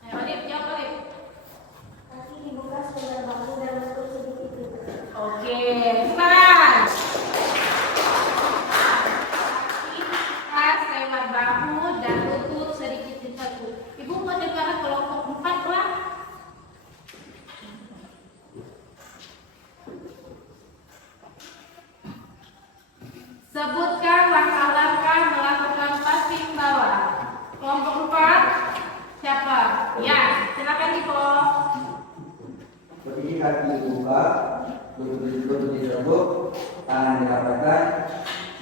Ayo Alif, jawab Alif. Kaki dibuka sebelah bahu dan lutut sedikit dibuka. Oke, sekarang kaki pas lewat bahu dan lutut sedikit ditekuk. Ibu mau dengar kelompok 4 lah. Sebutkan langkah-langkah melakukan passing bawah. Kelompok 4, siapa? Ya, silakan Dipo. Berdiri kaki dibuka, lutut diteguk, tangan dirapatkan,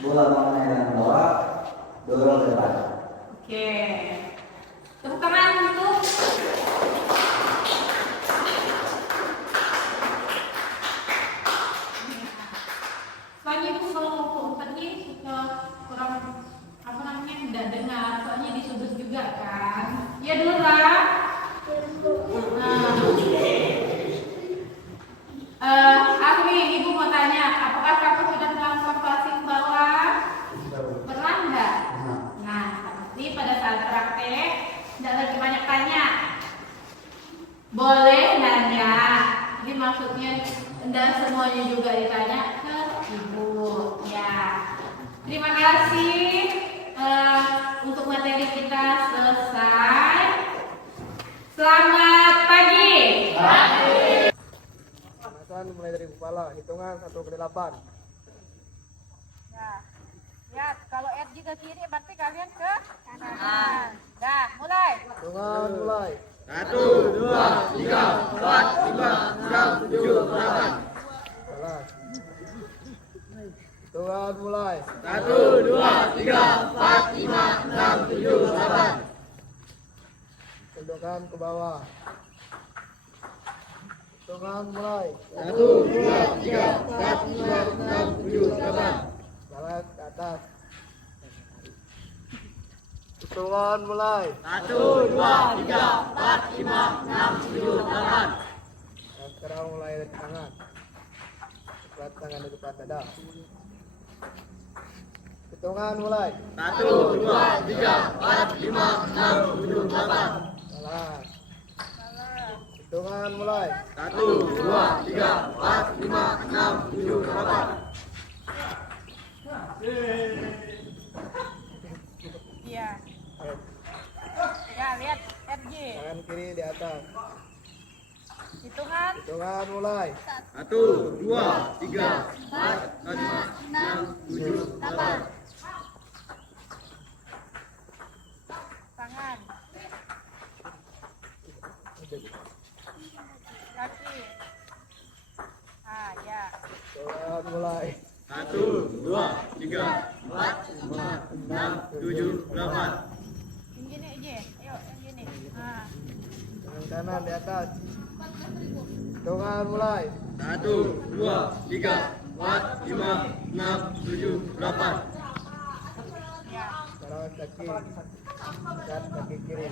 bola mengenai dalam bawah, dorong ke depan. Oke. Tepuk tangan untuk soalnya Ibu kalau kelompok 4 ini suka kurang apa namanya tidak dengar, soalnya di sudut juga kan. Ya dulu lah. Ahli, Ibu mau tanya, apakah kamu sudah melakukan passing bawah? Pernah enggak? Nah, pasti pada saat praktek tidak lagi banyak tanya. Boleh nanya. Ini maksudnya tidak semuanya juga ditanya ke Ibu. Ya. Terima kasih. Untuk materi kita selesai. Selamat pagi. Mulai dari kepala, hitungan 1 ke 8. Nah, lihat kalau RG ke kiri berarti kalian ke kanan. Dah, mulai. Hitungan mulai. 1, 2, 3, 4, 5, 6, 7, 8. Salah. Hitungan mulai. 1, 2, 3, 4, 5, 6, 7, 8. Tundukkan ke bawah. Hitungan mulai. 1, 2, 3, 4, 5, 6, 7, 8. Salah ke atas. Hitungan mulai. 1, 2, 3, 4, 5, 6, 7, 8. Dan sekarang mulai dari tangan. Dekat tangan di depan dada. Hitungan mulai. 1, 2, 3, 4, 5, 6, 7, 8. Salah. Hitungan mulai. 1, 2, 3, 4, 5, 6, 7, 8. Iya. Ya, lihat RG. Tangan kiri di atas. Hitungan Hitungan mulai. 1, 2, 3, 4, 5, 6, 7, 8. tangan. Kaki. Ah, ya. Sholat mulai. 1, 2, 3, 4, 5, 6, 7, 8. Yang gini aja. Ayo, yang gini. Ah. Tangan kanan di atas. Hitungan mulai. 1, 2, 3, 4, 5, 6, 7, 8. Ya. Sekarang kaki. Angkat kaki kiri.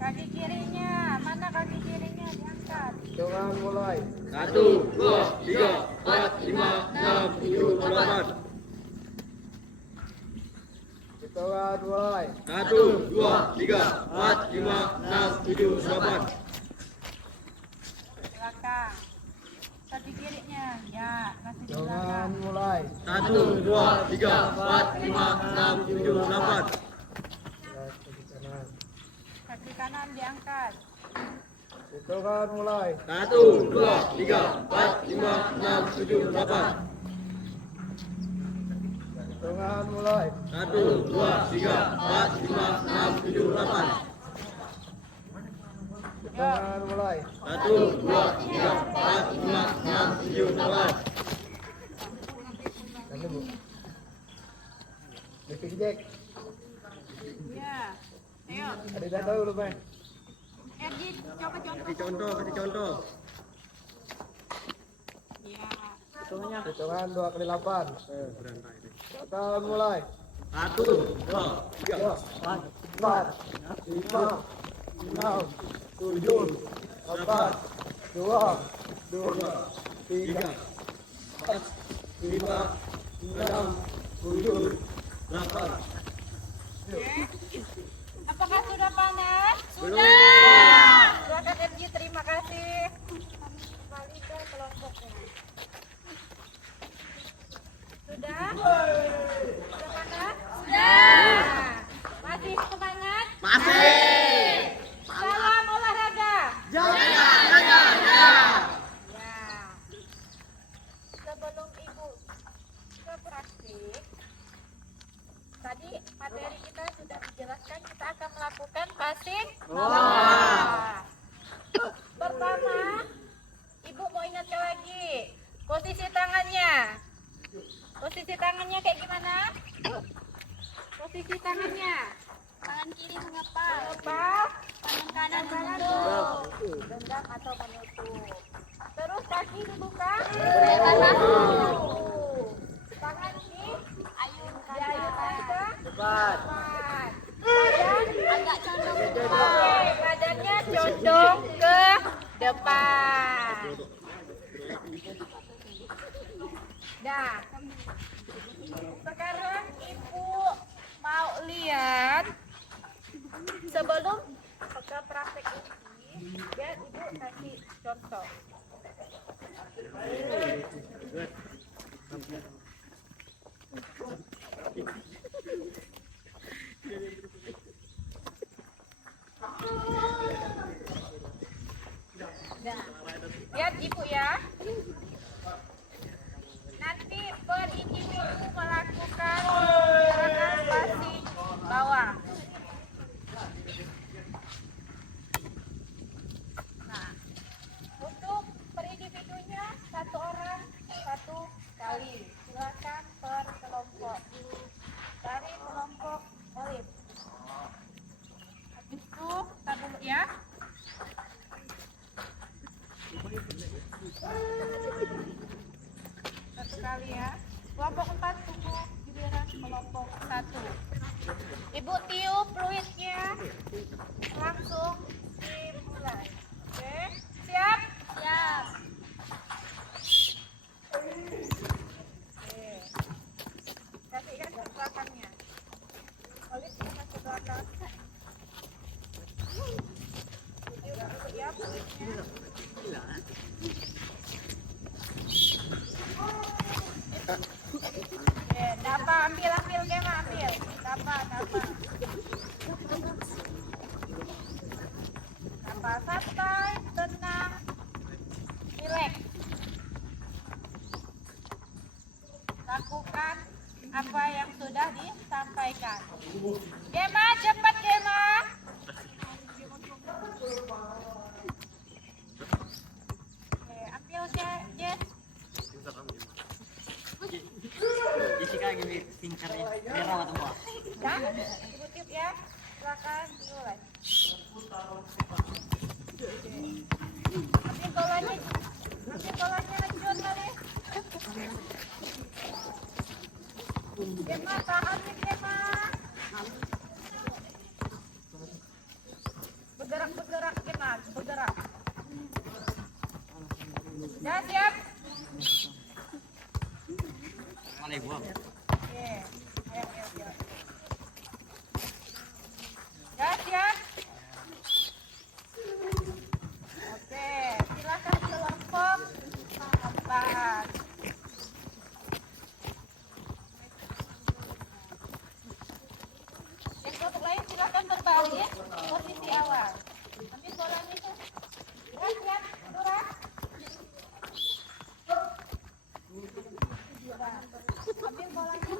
Kaki kirinya. Mana kaki kirinya diangkat? Hitungan mulai. 1, 2, 3, 4, 5, 6, 7, 8. Hitungan mulai. 1, 2, 3, 4, 5, 6, 7, 8. Belakang. Kaki kirinya. Ya, masih di Hitungan belakang. mulai. 1, 2, 3, 4, 5, 6, 7, 8. Gerak kaki kanan. Kaki kanan diangkat. Hitungan mulai. 1, 2, 3, 4, 5, 6, 7, 8. Hitungan mulai. 1, 2, 3, 4, 5, 6, 7, 8. Hitungan mulai. 1, 2, 3, 4, 5, 6, 7, 8. Nanti bu. Lipstick Jack. Ya. Ayo. Ada jatuh dulu Pak. RG, coba contoh. Kasih contoh, kasih contoh. Ya. Hitungan 2 kali 8. Hitungan mulai. 1, 2, 3, 4, 5, 6, 7, 8, 2, 3, 4, 5, 6, 7, 8. Apakah sudah panas? Sudah. Silakan RG, terima kasih. Kembali ke kelompoknya. Sudah? Sudah panas? Sudah. Masih semangat? Masih. Salam olahraga. Jaya. Ya. Sebelum Ibu ke praktik, tadi materi kita sudah dijelaskan, kita akan melakukan passing bawah. Pertama, Ibu mau ingatkan lagi posisi tangannya. Posisi tangannya kayak gimana? Posisi tangannya. Tangan kiri mengepal, Mengepal, tangan kanan kanan menutup. genggam atau menutup. Terus kaki dibuka. Lebar bahu. Tangan di Ayun diayunkan kanan. ke Depan. depan. Badan Agak condong ke Oke, depan. badannya condong ke depan. Dah. Sekarang Ibu mau lihat sebelum ke praktek ini, biar Ibu kasih contoh. Nah, lihat Ibu ya. Nanti berindividu melakukan gerakan passing bawah. Nah, untuk per individunya satu orang satu kali. Silakan per kelompok. Dari kelompok Olive. Habis itu kita dulu ya. Satu kali ya. Kelompok 4 tunggu giliran kelompok 1. Ibu tiup fluidnya. Langsung dimulai. Oke, siap? Siap. Oke. Kasihkan ke belakangnya. Olive kita ke belakang. Tiup dulu ya fluidnya. Oke, dapat ambil Gemma, ambil. Dapat. Dapat santai, tenang, rileks. Lakukan apa yang sudah disampaikan. Gemma, cepat Gemma. Oke, ambil Jess. Jessica gini tingkarnya merah atau apa? Ya, Ibu tiup ya. Silakan dimulai. Ambil bolanya lanjut kali. Gemma, tahan nih Gemma. Bergerak Gemma, bergerak. Ya, siap. Mana ibu? Oke, ayo. Ya, siap. Oke, silakan kelompok 4. Yang kelompok lain silakan berbalik posisi awal. Ambil bolanya itu. Ya, siap. Dura. Ambil bolanya.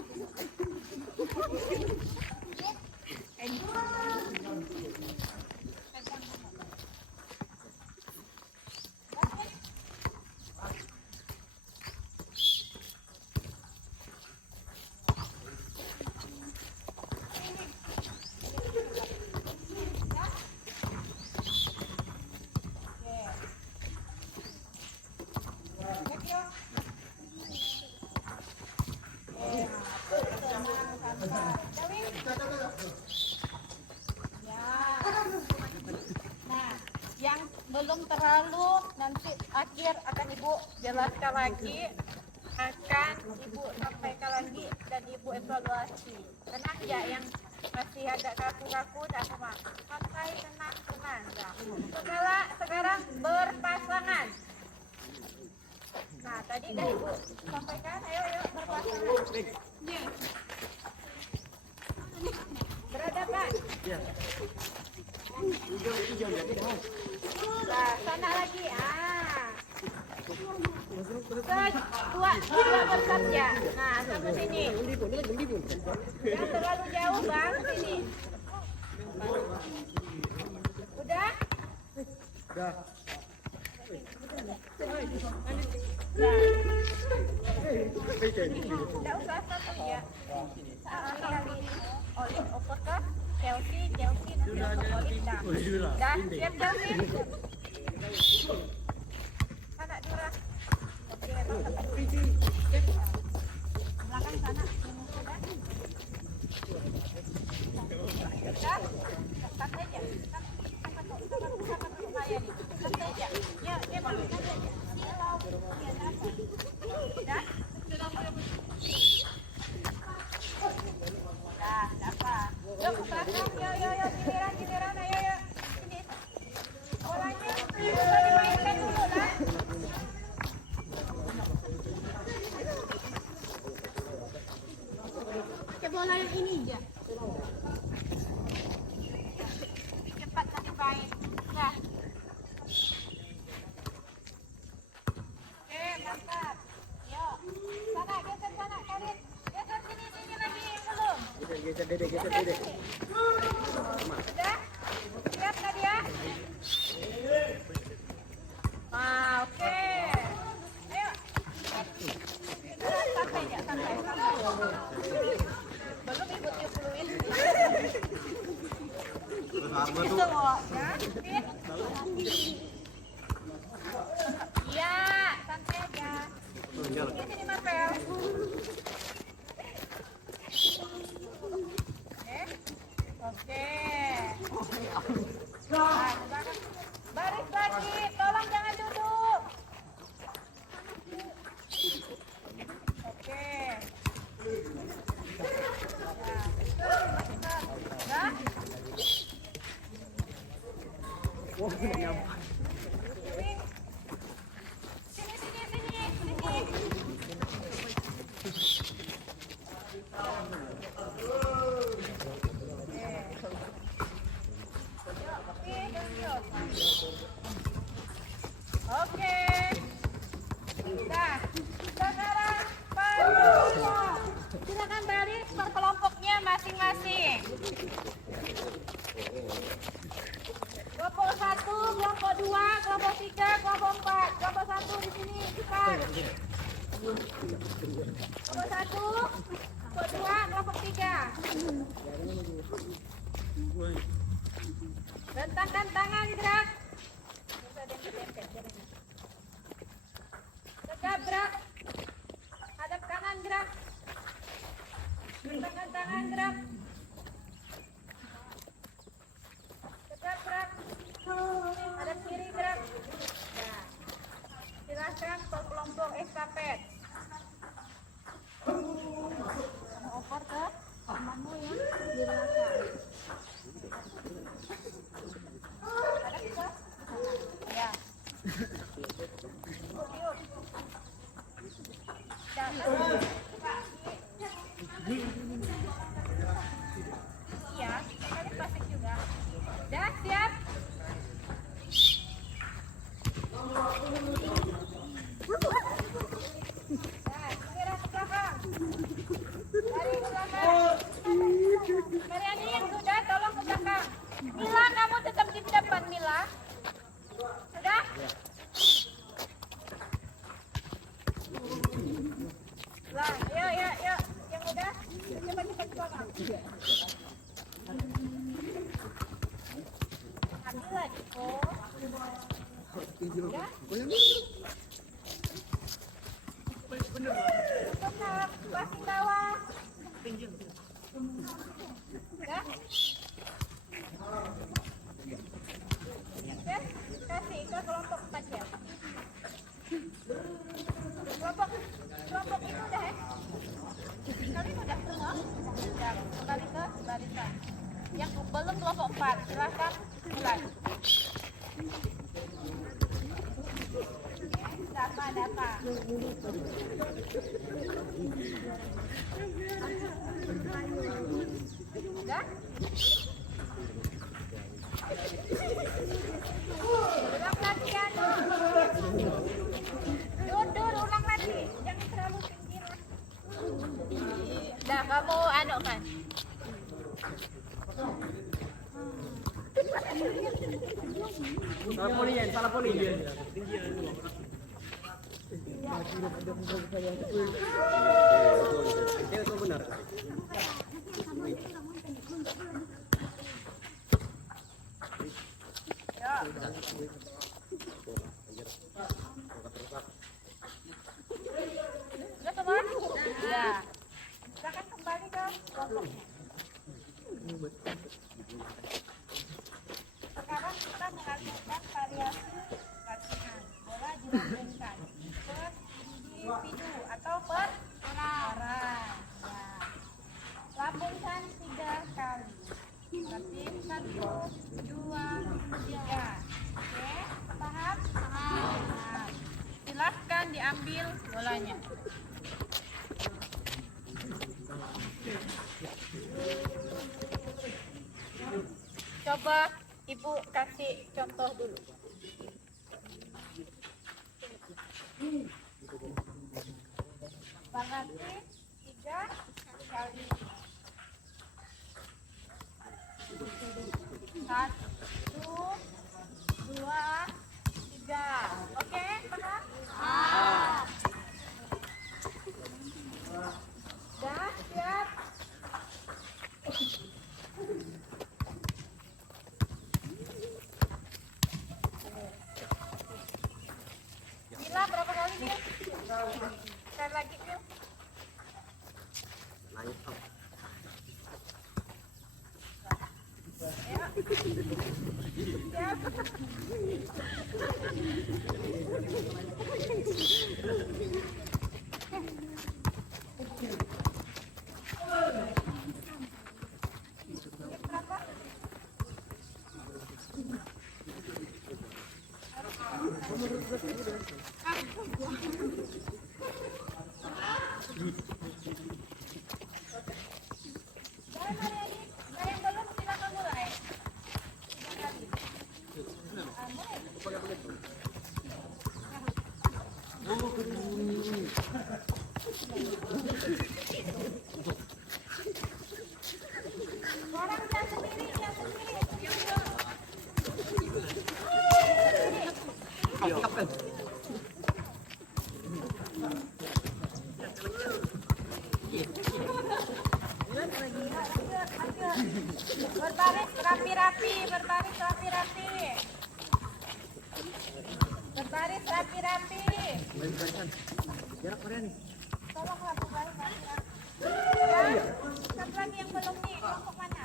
Nah, yang belum terlalu nanti akhir akan Ibu jelaskan lagi, akan Ibu sampaikan lagi dan Ibu evaluasi. Tenang ya, yang masih ada kaku-kaku dan sama santai, tenang. Nah, sekarang berpasangan. Nah, tadi udah Ibu sampaikan, ayo berpasangan. Berhadapan. Nah, sana lagi. tua bersabda. Nah, sampai sini. Jangan terlalu jauh, Bang. Sini. Udah? Udah. Tidak usah satu ya. Kali ini Olin oper ke Chelsea nanti ke Olin dah. Dah, siap Chelsea. Anak Dura. Oke, belakang sana. Dah, santai aja. Santai aja. Ya, dia baru santai aja. Silau. Dah. Dah, dapat. Yuk ke belakang, yuk, giliran, ayo. Sini. Bolanya bisa dimainkan dulu lah. Pakai bola yang ini aja. Cepat nanti main. Nah. Oke, mantap. Yuk. Sana, geser sana, Karin. Geser sini lagi yang belum. Geser dede. Sudah? Siap Nadia? Ah, oke. Ayo. Santai aja, santai. Belum ibu tiup fluid. Itu ya. Iya, santai aja. Sini Marvel. Oke. Baris lagi, tolong jangan duduk. Oke. Nah. Oke. Nah, sekarang silakan baris per kelompoknya masing-masing. Kelompok 1, kelompok 2, kelompok 3, kelompok 4. Kelompok 1 di sini, cepat. Kelompok 1, kelompok 2, kelompok 3. Rentangkan tangan gerak. Tegap gerak. Hadap kanan gerak. Rentangkan tangan gerak. Tegap gerak. Hadap kiri gerak. Nah, silahkan per kelompok estafet. Oper ke temanmu yang di belakang. Ada bisa? Ya. Tiup. Iya, kalian plastik juga. Dah, siap? Nah, gerak ke belakang. Lari ke belakang. Marianin, sudah, tolong ke belakang. Mila, kamu tetap di depan, Mila. Sudah? Lah, yuk. Yang udah, cepat ke belakang. Ambil lagi, kok. Udah? Benar, passing bawah. Udah? Oke, kasih ke kelompok 4 ya. Kelompok itu udah ya? Kalian udah semua? Udah, kembali ke barisan. Yang belum kelompok 4, silahkan mulai. Dapa. Udah? Ulang lagi ya, Nur, ulang lagi. Ya, kamu anu kan? Salah poli ya, salah poli. Itu benar. Sudah semua? Ya. Silakan kembali ke kelompoknya. Sekarang kita melakukan variasi latihan. Bola dilambungkan per individu atau per orang. Ya. Lambungkan 3 kali. Berarti 1, 2, 3. Oke, paham? Paham. Silahkan diambil bolanya. Coba Ibu kasih contoh dulu. Berarti 3 kali. 1, 2, 3. Oke, paham? Dah, siap. Bila berapa kali dia? Sekali lagi Bil. Ya. Siap. Yang belum silakan mulai. Orang yang sendiri, yang sendiri. Berbaris rapi-rapi, berbaris rapi-rapi. Berbaris rapi-rapi. Tolonglah berbaris rapi-rapi. Ya, satu lagi yang belum nih, kelompok mana?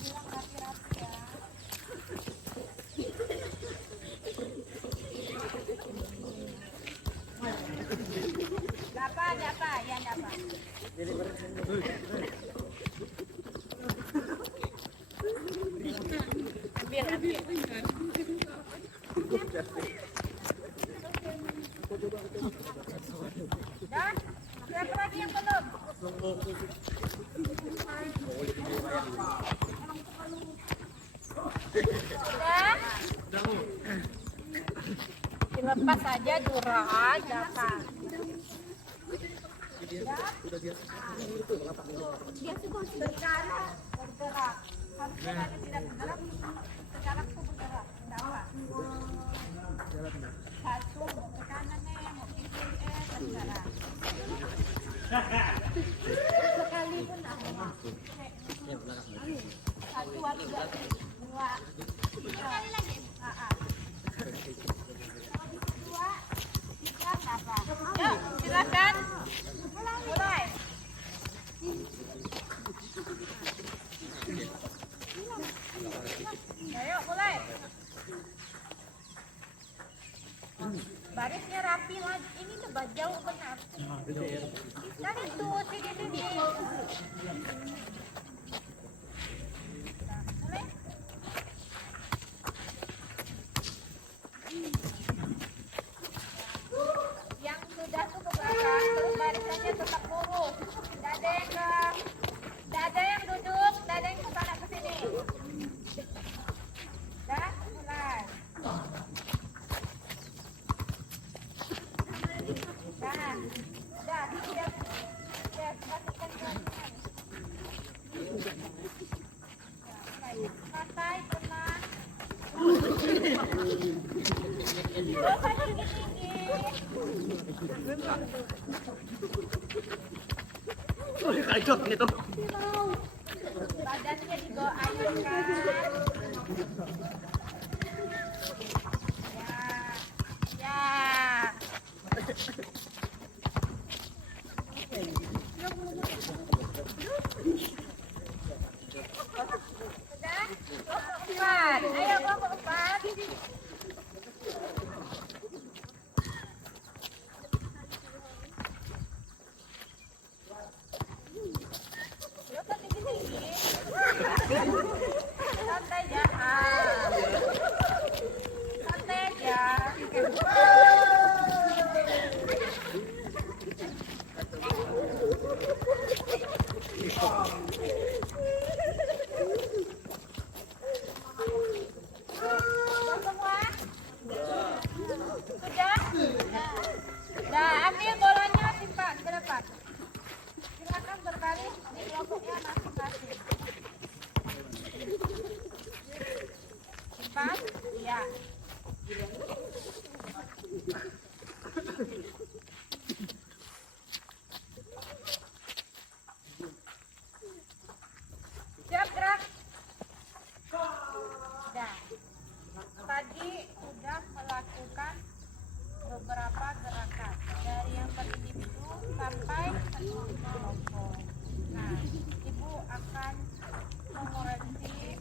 Bilang rapi-rapi ya. Dapat, ya dapat. Ambil. Dan siapa lagi yang belum? Sudah? Dilepas saja durang, dapat. Bergerak. Harusnya ada tidak bergerak. Sekarang tuh bergerak. Kenapa? Satu mau ke kanan mau ke kiri bergerak. Sekali pun satu atau dua. Sekali lagi. Dua, tiga, apa? Yuk, silakan. Mulai. Ayo mulai. Barisnya rapi lagi. Ini tuh jauh benar. Kan itu sini. Mulai. Yang sudah tuh ke belakang, terus barisannya tetap lurus. Dada yang duduk, dada yang ke sana ke sini. Dah, mulai. Oh, kacok gitu. Badannya digoyangkan. Ya. Sudah? Empat. Ayo kelompok 4. Santai ya. Santai ya. Semua? Sudah? Nah, ambil bolanya simpan ke depan. Silakan berbaris di kelompoknya masing-masing. Simpan? Ya. Siap gerak. Sudah. Tadi sudah melakukan beberapa gerakan dari yang berindividu sampai kelompok. Nah, Ibu akan mengoreksi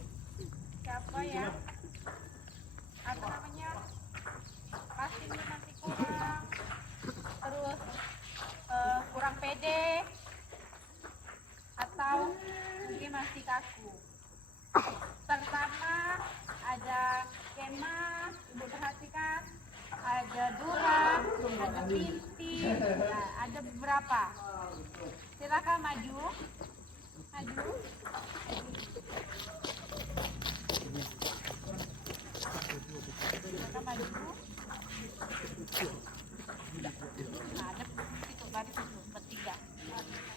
siapa yang passingnya masih kurang, terus kurang pede, atau mungkin masih kaku. Pertama ada Kema, Ibu perhatikan, ada Dura, ada Binti, nah, ada beberapa. Silakan maju. Silakan maju. Hadap situ, garis itu, bertiga.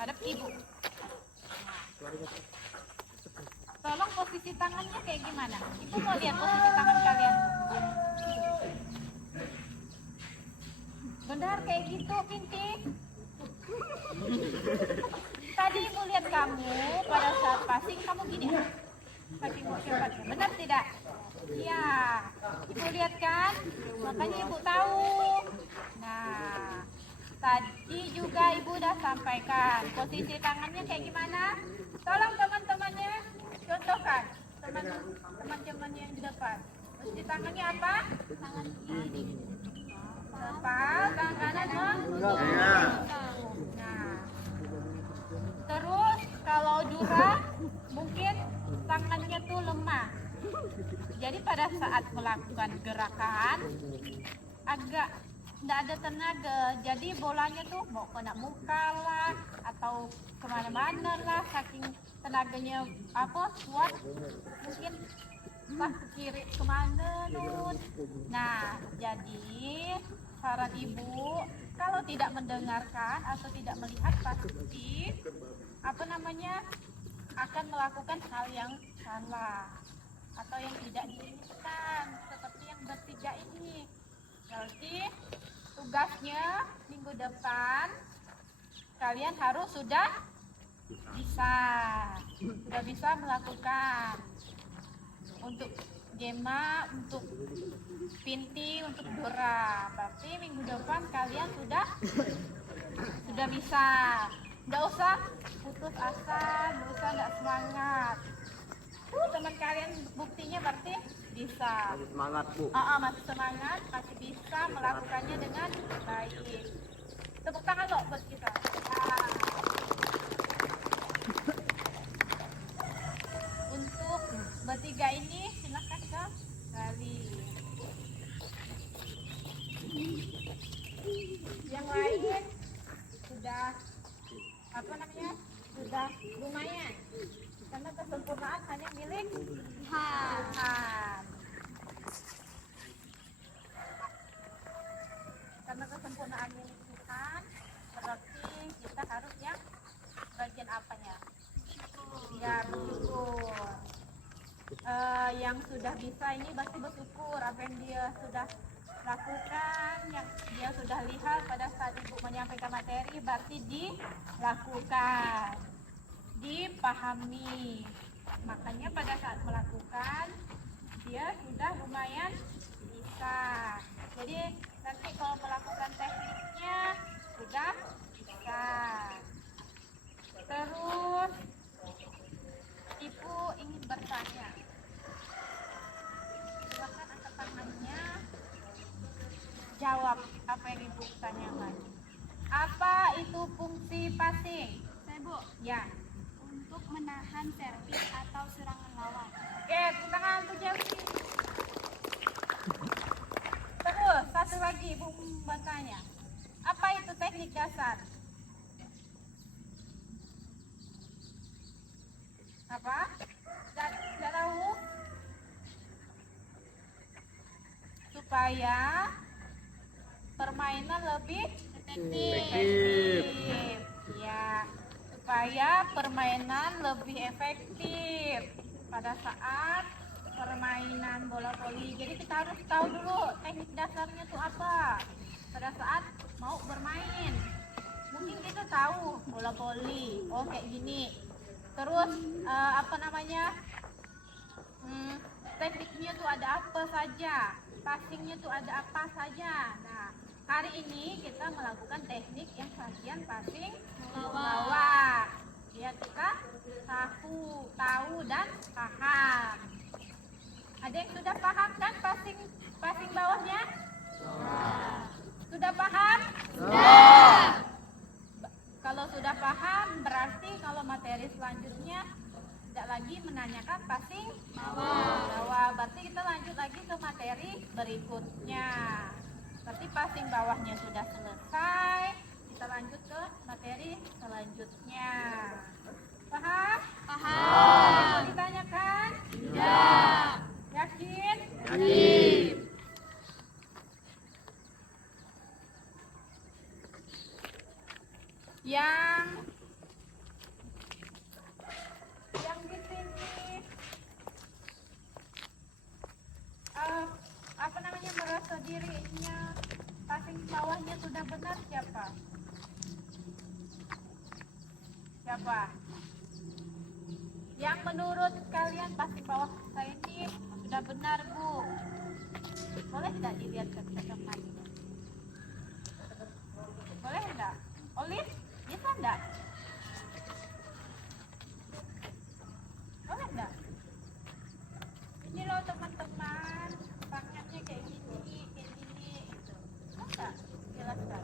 Hadap Ibu. Tolong posisi tangannya kayak gimana? Ibu mau lihat posisi tangan kalian. Benar kayak gitu, Binti. Tadi Ibu lihat kamu pada saat passing kamu gini. Passing motion. Benar tidak? Iya. Ibu lihat kan? Makanya Ibu tahu. Nah, tadi juga Ibu udah sampaikan posisi tangannya kayak gimana? Tolong teman-temannya contohkan. Teman-temannya yang di depan. Posisi tangannya apa? Tangan kiri. Sepal, tangan kanan menutup. Nah, terus kalau Dura mungkin tangannya tuh lemah. Jadi pada saat melakukan gerakan agak tidak ada tenaga. Jadi bolanya tuh mau kena muka lah atau kemana-mana lah, saking tenaganya kuat, mungkin ke kiri kemana nun. Nah, jadi saran Ibu kalau tidak mendengarkan atau tidak melihat pasti akan melakukan hal yang salah atau yang tidak diinginkan, seperti yang bertiga ini. Berarti tugasnya minggu depan kalian harus sudah bisa melakukan. Untuk Gema, untuk Binti, untuk Dora. Berarti minggu depan kalian sudah bisa. Nggak usah putus asa, nggak usah nggak semangat. Teman kalian buktinya berarti bisa. Masih semangat, Bu. Masih semangat, masih bisa melakukannya dengan baik. Tepuk tangan loh buat kita. Nah. Untuk bertiga ini silakan ke Bali. Yang lain sudah sudah lumayan, karena kesempurnaan hanya milik Tuhan. Karena kesempurnaan milik Tuhan, berarti kita harus yang sudah bisa ini pasti bersyukur apa yang dia sudah lakukan, yang dia sudah lihat pada saat ibu menyampaikan materi, berarti dilakukan, dipahami. Makanya pada saat melakukan dia sudah lumayan bisa. Jadi nanti kalau melakukan tekniknya sudah bisa. Terus ibu ingin bertanya, silakan angkat tangannya, jawab apa yang ibu tanyakan. Apa itu fungsi passing? Saya Bu, Ya. untuk menahan servis atau serangan lawan. Oke, tepuk tangan untuk Chelsea. Terus satu lagi ibu bertanya, apa itu teknik dasar? Apa? Tidak tahu? Supaya permainan lebih efektif. Ya, supaya permainan lebih efektif pada saat permainan bola voli. Jadi kita harus tahu dulu teknik dasarnya itu apa pada saat mau bermain. Mungkin kita tahu bola voli, oh kayak gini. Terus apa namanya? Tekniknya tuh ada apa saja, passingnya tuh ada apa saja. Nah, hari ini kita melakukan teknik yang bagian passing bawah. Biar kita tahu dan paham. Ada yang sudah paham kan passing bawahnya? Sudah paham? Kalau sudah paham, berarti kalau materi selanjutnya tidak lagi menanyakan passing bawah. Berarti kita lanjut lagi ke materi berikutnya. Berarti passing bawahnya sudah selesai, kita lanjut ke materi selanjutnya. Paham? Paham. Mau ditanyakan? Tidak. Yakin? Yakin. Yang di sini apa namanya, merasa dirinya passing bawahnya sudah benar siapa? Siapa? Yang menurut kalian passing bawah saya ini sudah benar, Bu? Boleh tidak dilihat ke teman? Boleh enggak? Olive, bisa enggak? Boleh enggak? Ini loh teman-teman, tangannya kayak gini gitu. Enggak? Jelaskan.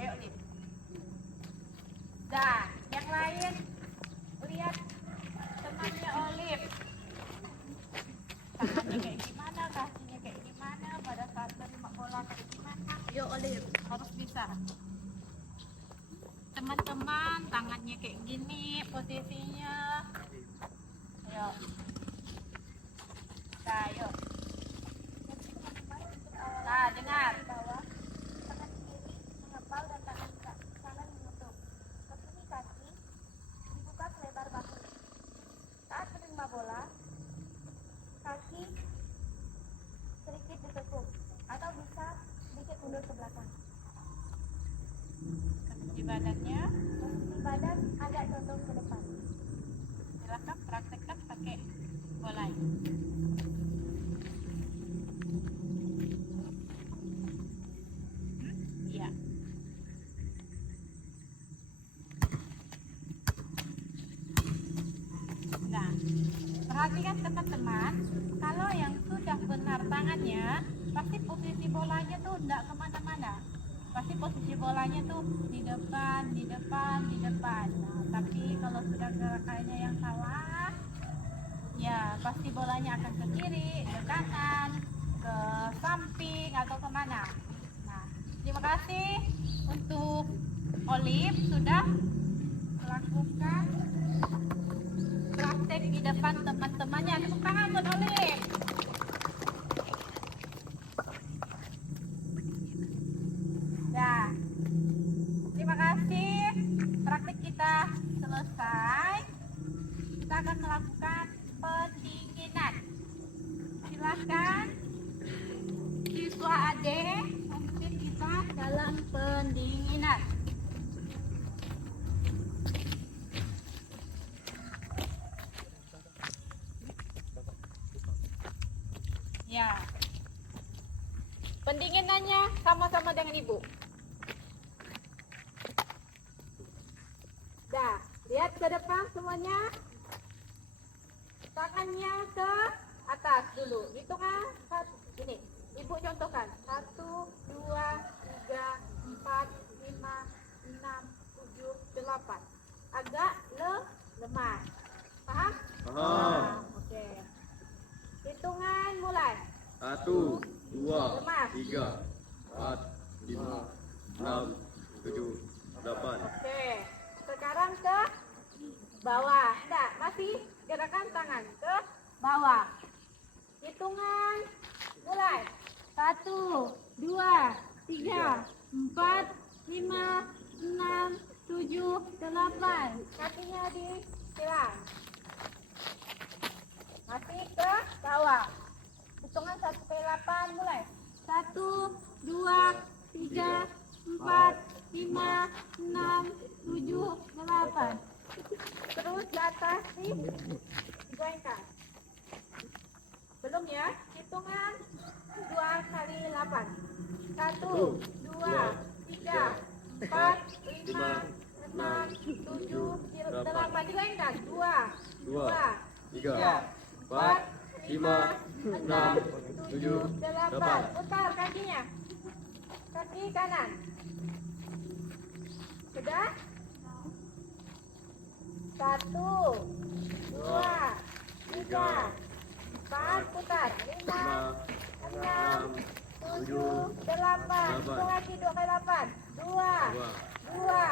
Ayo, Olive. Dah, yang lain lihat temannya Olive. Tangannya kayak gimana, kakinya kayak gimana, pada saat terima bola kayak gimana. Yuk Olive, harus bisa. Teman-teman, tangannya kayak gini posisinya. Ayo. Nah, yuk. Nah, dengar. Bawah, tangan kiri mengepal dan tangan kanan menutup. Kekini kaki dibuka selebar bahu. Saat menerima bola, kaki sedikit ditekuk atau bisa sedikit mundur ke belakang. Di badannya, Posisi badan agak condong ke depan. silakan praktekkan pakai bola. Iya. Nah, perhatikan teman-teman, kalau yang sudah benar tangannya, pasti posisi bolanya tuh enggak kemana-mana. Pasti posisi bolanya tuh di depan, di depan, di depan. Nah, tapi kalau sudah gerakannya yang salah, ya pasti bolanya akan ke kiri, ke kanan, ke samping atau kemana. Nah, terima kasih untuk Olive sudah melakukan praktek di depan teman-temannya. Tepuk tangan buat Olive. Nah, terima kasih. Praktek kita selesai. Kita akan melakukan pendinginan. Silakan siswa Ade memimpin kita dalam pendinginan. Ya. Pendinginannya sama-sama dengan Ibu. Dah, lihat ke depan semuanya. Tangannya ke atas dulu. Hitungan ini. Ibu contohkan. 1, 2, 3, 4, 5, 6, 7, 8. Agak lemah. Paham? Paham. Oke. Hitungan mulai. 1, 2, Lemas. 3, 4, 5, 6, 7, 8. Oke. Sekarang ke bawah. Enggak, masih gerakan tangan ke bawah. Hitungan mulai. 1, 2, 3, 4, 5, 6, 7, 8. Kakinya disilang. Masih ke bawah. Hitungan 1 sampai 8 mulai. 1, 2, 3, 4, 5, 6, 7, 8. Terus di atas digoyangkan. Belum ya? Hitungan 2 kali 8. 1, 2, 3, 4, 5, 6, 7, 8. Digoyangkan. 2, 3, 4, 5, 6, 7, 8. Putar kakinya. Kaki kanan. Sudah? 1, 2, 3, 4, putar. 5, 6, 7, 8. Hitung lagi 2 kali 8. 2, 2,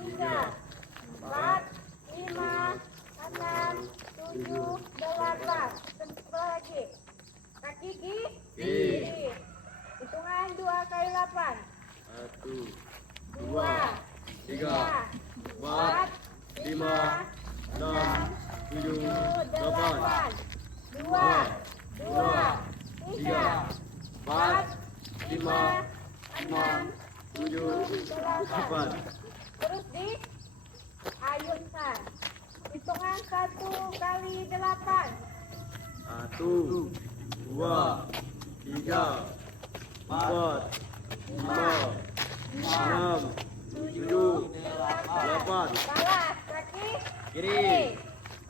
3, 4, 5, 6, 7, 8. Sebentar lagi. Kaki kiri. Hitungan 2 kali 8. 1, 2, 3, 4, 5, 6, 7, 8. 2, 2, 3, 4, 5, 6, 7, 8. Terus diayunkan. Hitungan 1 kali 8. 1, 2, 3, 4, 5, 6, 7, 8. Balas kaki Kiri.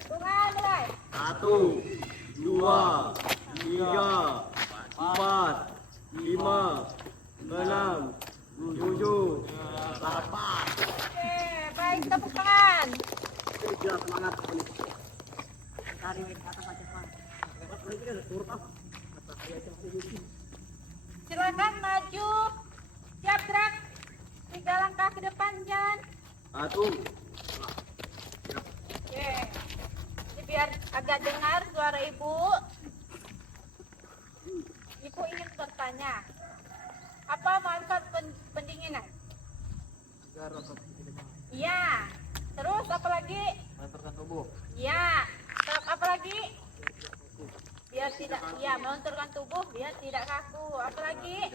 Hitungan mulai. 1, 2, 3, 4, 5, 6, 7, 8. Oke, baik, tepuk tangan. Silakan maju. Siap gerak. 3 langkah ke depan, Jan. 1, Oke. Ini biar agak dengar suara Ibu. Ibu ingin bertanya. Apa manfaat pendinginan? Iya. Terus apa lagi? Menentukan tubuh. Iya. Terus apa lagi? Biar tidak, ya, melunturkan tubuh biar tidak kaku. Apa lagi?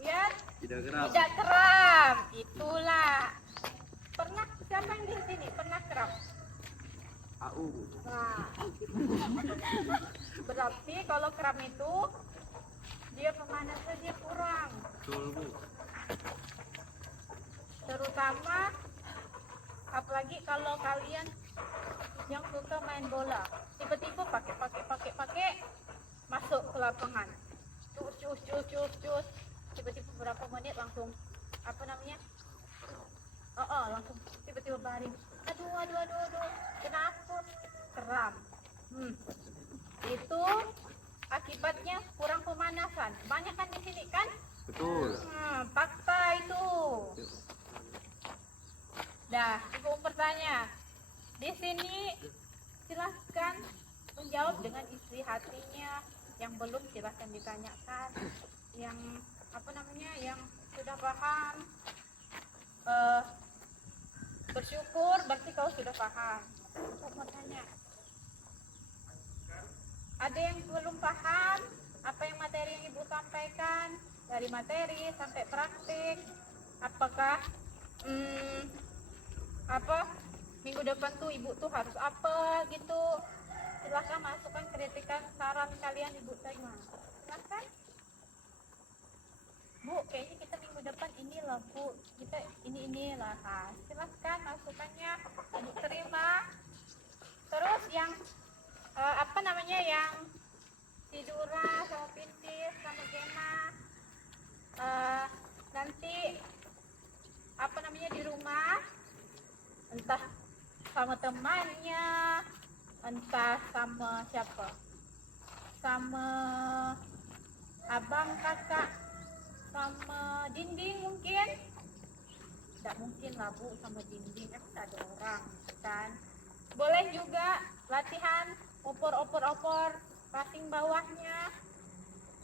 Biar tidak gerak. tidak kram. Itulah. Pernah siapa yang di sini pernah kram? AU. Nah, berarti kalau kram itu dia pemanasnya dia kurang. Betul, Bu. Terutama apalagi kalau kalian yang suka main bola, tiba-tiba pakai masuk ke lapangan, cus, tiba-tiba beberapa menit langsung apa namanya, langsung tiba-tiba baring, aduh, kenapa? Kram. Itu akibatnya kurang pemanasan. Banyak kan di sini kan? Betul. Fakta itu. Dah, Ibu bertanya. Di sini silahkan menjawab dengan isi hatinya. Yang belum silahkan ditanyakan. Yang apa namanya? Yang sudah paham. Bersyukur berarti kau sudah paham. Aku mau tanya. Ada yang belum paham apa yang materi yang Ibu sampaikan? Dari materi sampai praktik. Apakah minggu depan tuh Ibu tuh harus apa gitu? Silahkan masukkan kritikan saran kalian Ibu terima. Silahkan. Bu, kayaknya kita minggu depan ini loh Bu, kita ini lah. Nah, silahkan masukannya Ibu terima. Terus yang yang Tidura sama Pintis sama Gema nanti di rumah entah sama temannya, entah sama siapa, sama abang, kakak, sama dinding mungkin. Tidak mungkin lah Bu sama dinding, kan ada orang kan. Boleh juga latihan opor passing bawahnya.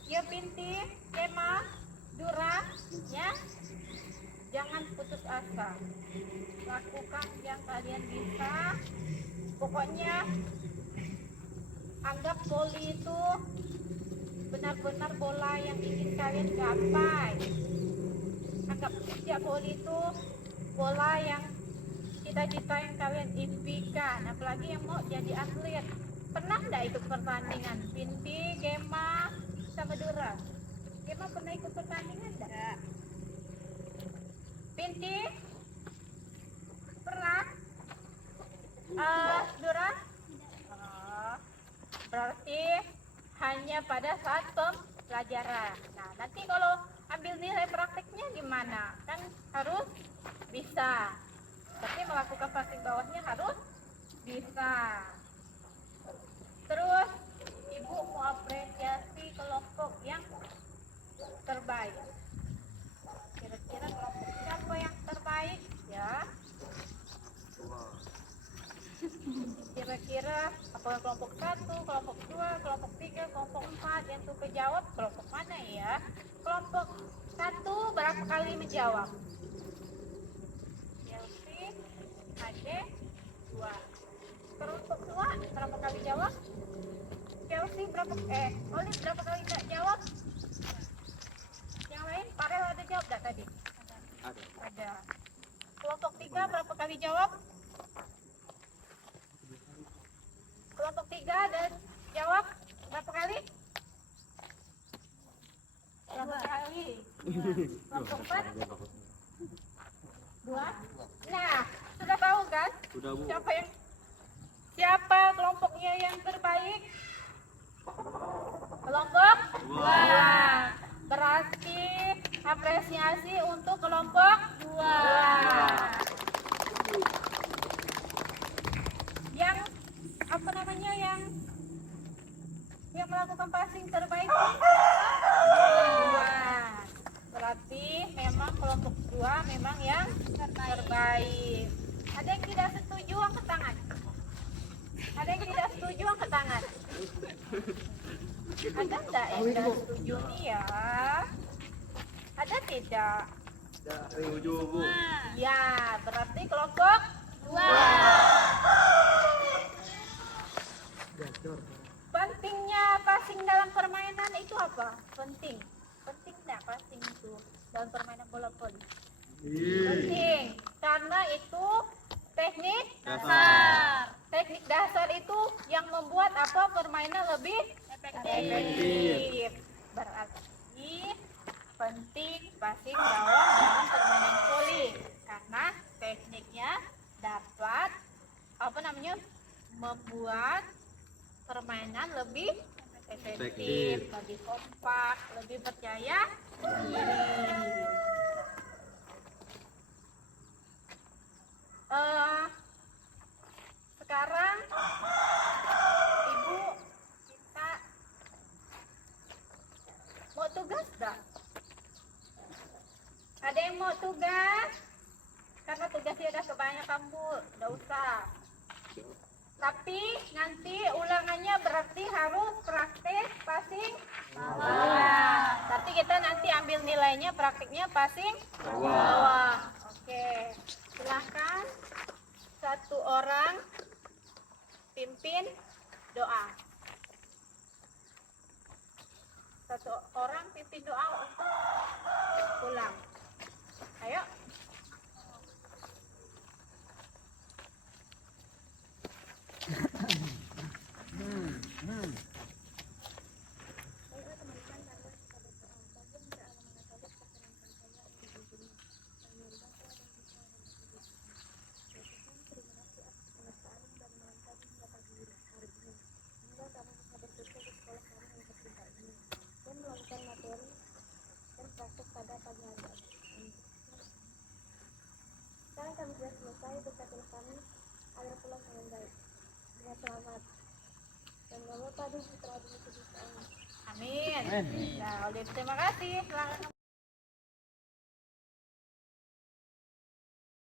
Ya Pinti, Kema, Dura, ya. Jangan putus asa. Lakukan yang kalian bisa. Pokoknya anggap voli itu benar-benar bola yang ingin kalian gapai. Anggap saja voli itu bola yang cita-cita yang kalian impikan, apalagi yang mau jadi atlet. Pernah enggak ikut pertandingan? Pinti, Gema, sama Dura. Gema pernah ikut pertandingan enggak? Pinti? Pernah? Dura? Berarti hanya pada saat pembelajaran. Nah, nanti kalau ambil nilai praktiknya gimana? Kan harus bisa. Tapi melakukan passing bawahnya harus bisa. Terus Ibu mau apresiasi kelompok yang terbaik. Kira-kira kelompok siapa yang terbaik ya? Kira-kira apakah kelompok 1, kelompok 2, kelompok 3, kelompok 4 yang suka jawab kelompok mana ya? Kelompok 1 berapa kali menjawab? Chelsea, Ade, 2. Kelompok 2 berapa kali jawab? Chelsea Olive berapa kali jawab? Yang lain, Farel ada jawab enggak tadi? Ada. Kelompok 3 berapa kali jawab? Kelompok 3 ada jawab berapa kali? Berapa kali? Kelompok 4? 2? Nah, sudah tahu kan? Sudah, Bu. Siapa kelompoknya yang terbaik? Kelompok 2. Berarti apresiasi untuk kelompok 2. Yang melakukan passing terbaik? 2. Berarti memang kelompok 2 memang yang terbaik. Ada yang tidak setuju angkat tangan? Ada yang tidak setuju angkat tangan? Ada enggak yang tidak setuju nih ya? Ada tidak? Setuju, Bu. Ya, berarti kelompok 2. Pentingnya passing dalam permainan itu apa? Penting enggak passing itu dalam permainan bola voli? Penting, karena itu teknik dasar. Teknik dasar itu yang membuat permainan lebih efektif. Berarti penting passing dalam permainan voli karena tekniknya dapat membuat permainan lebih efektif, lebih kompak, lebih percaya diri. Sekarang Ibu minta mau tugas enggak? Ada yang mau tugas? Karena tugasnya udah kebanyakan Bu, enggak usah. Tapi nanti ulangannya berarti harus praktik passing bawah. Berarti kita nanti ambil nilainya praktiknya passing bawah. Oke, silahkan satu orang pimpin doa. Satu orang pimpin doa untuk pulang. Ayo. Dan melakukan materi dan praktek pada pagi hari. Sekarang kami sudah selesai, berkatilah kami agar pulang dengan baik, dengan selamat. Dan gak lupa di putra dulu kesusahan. Amin. Nah, Olive, terima kasih. Silakan.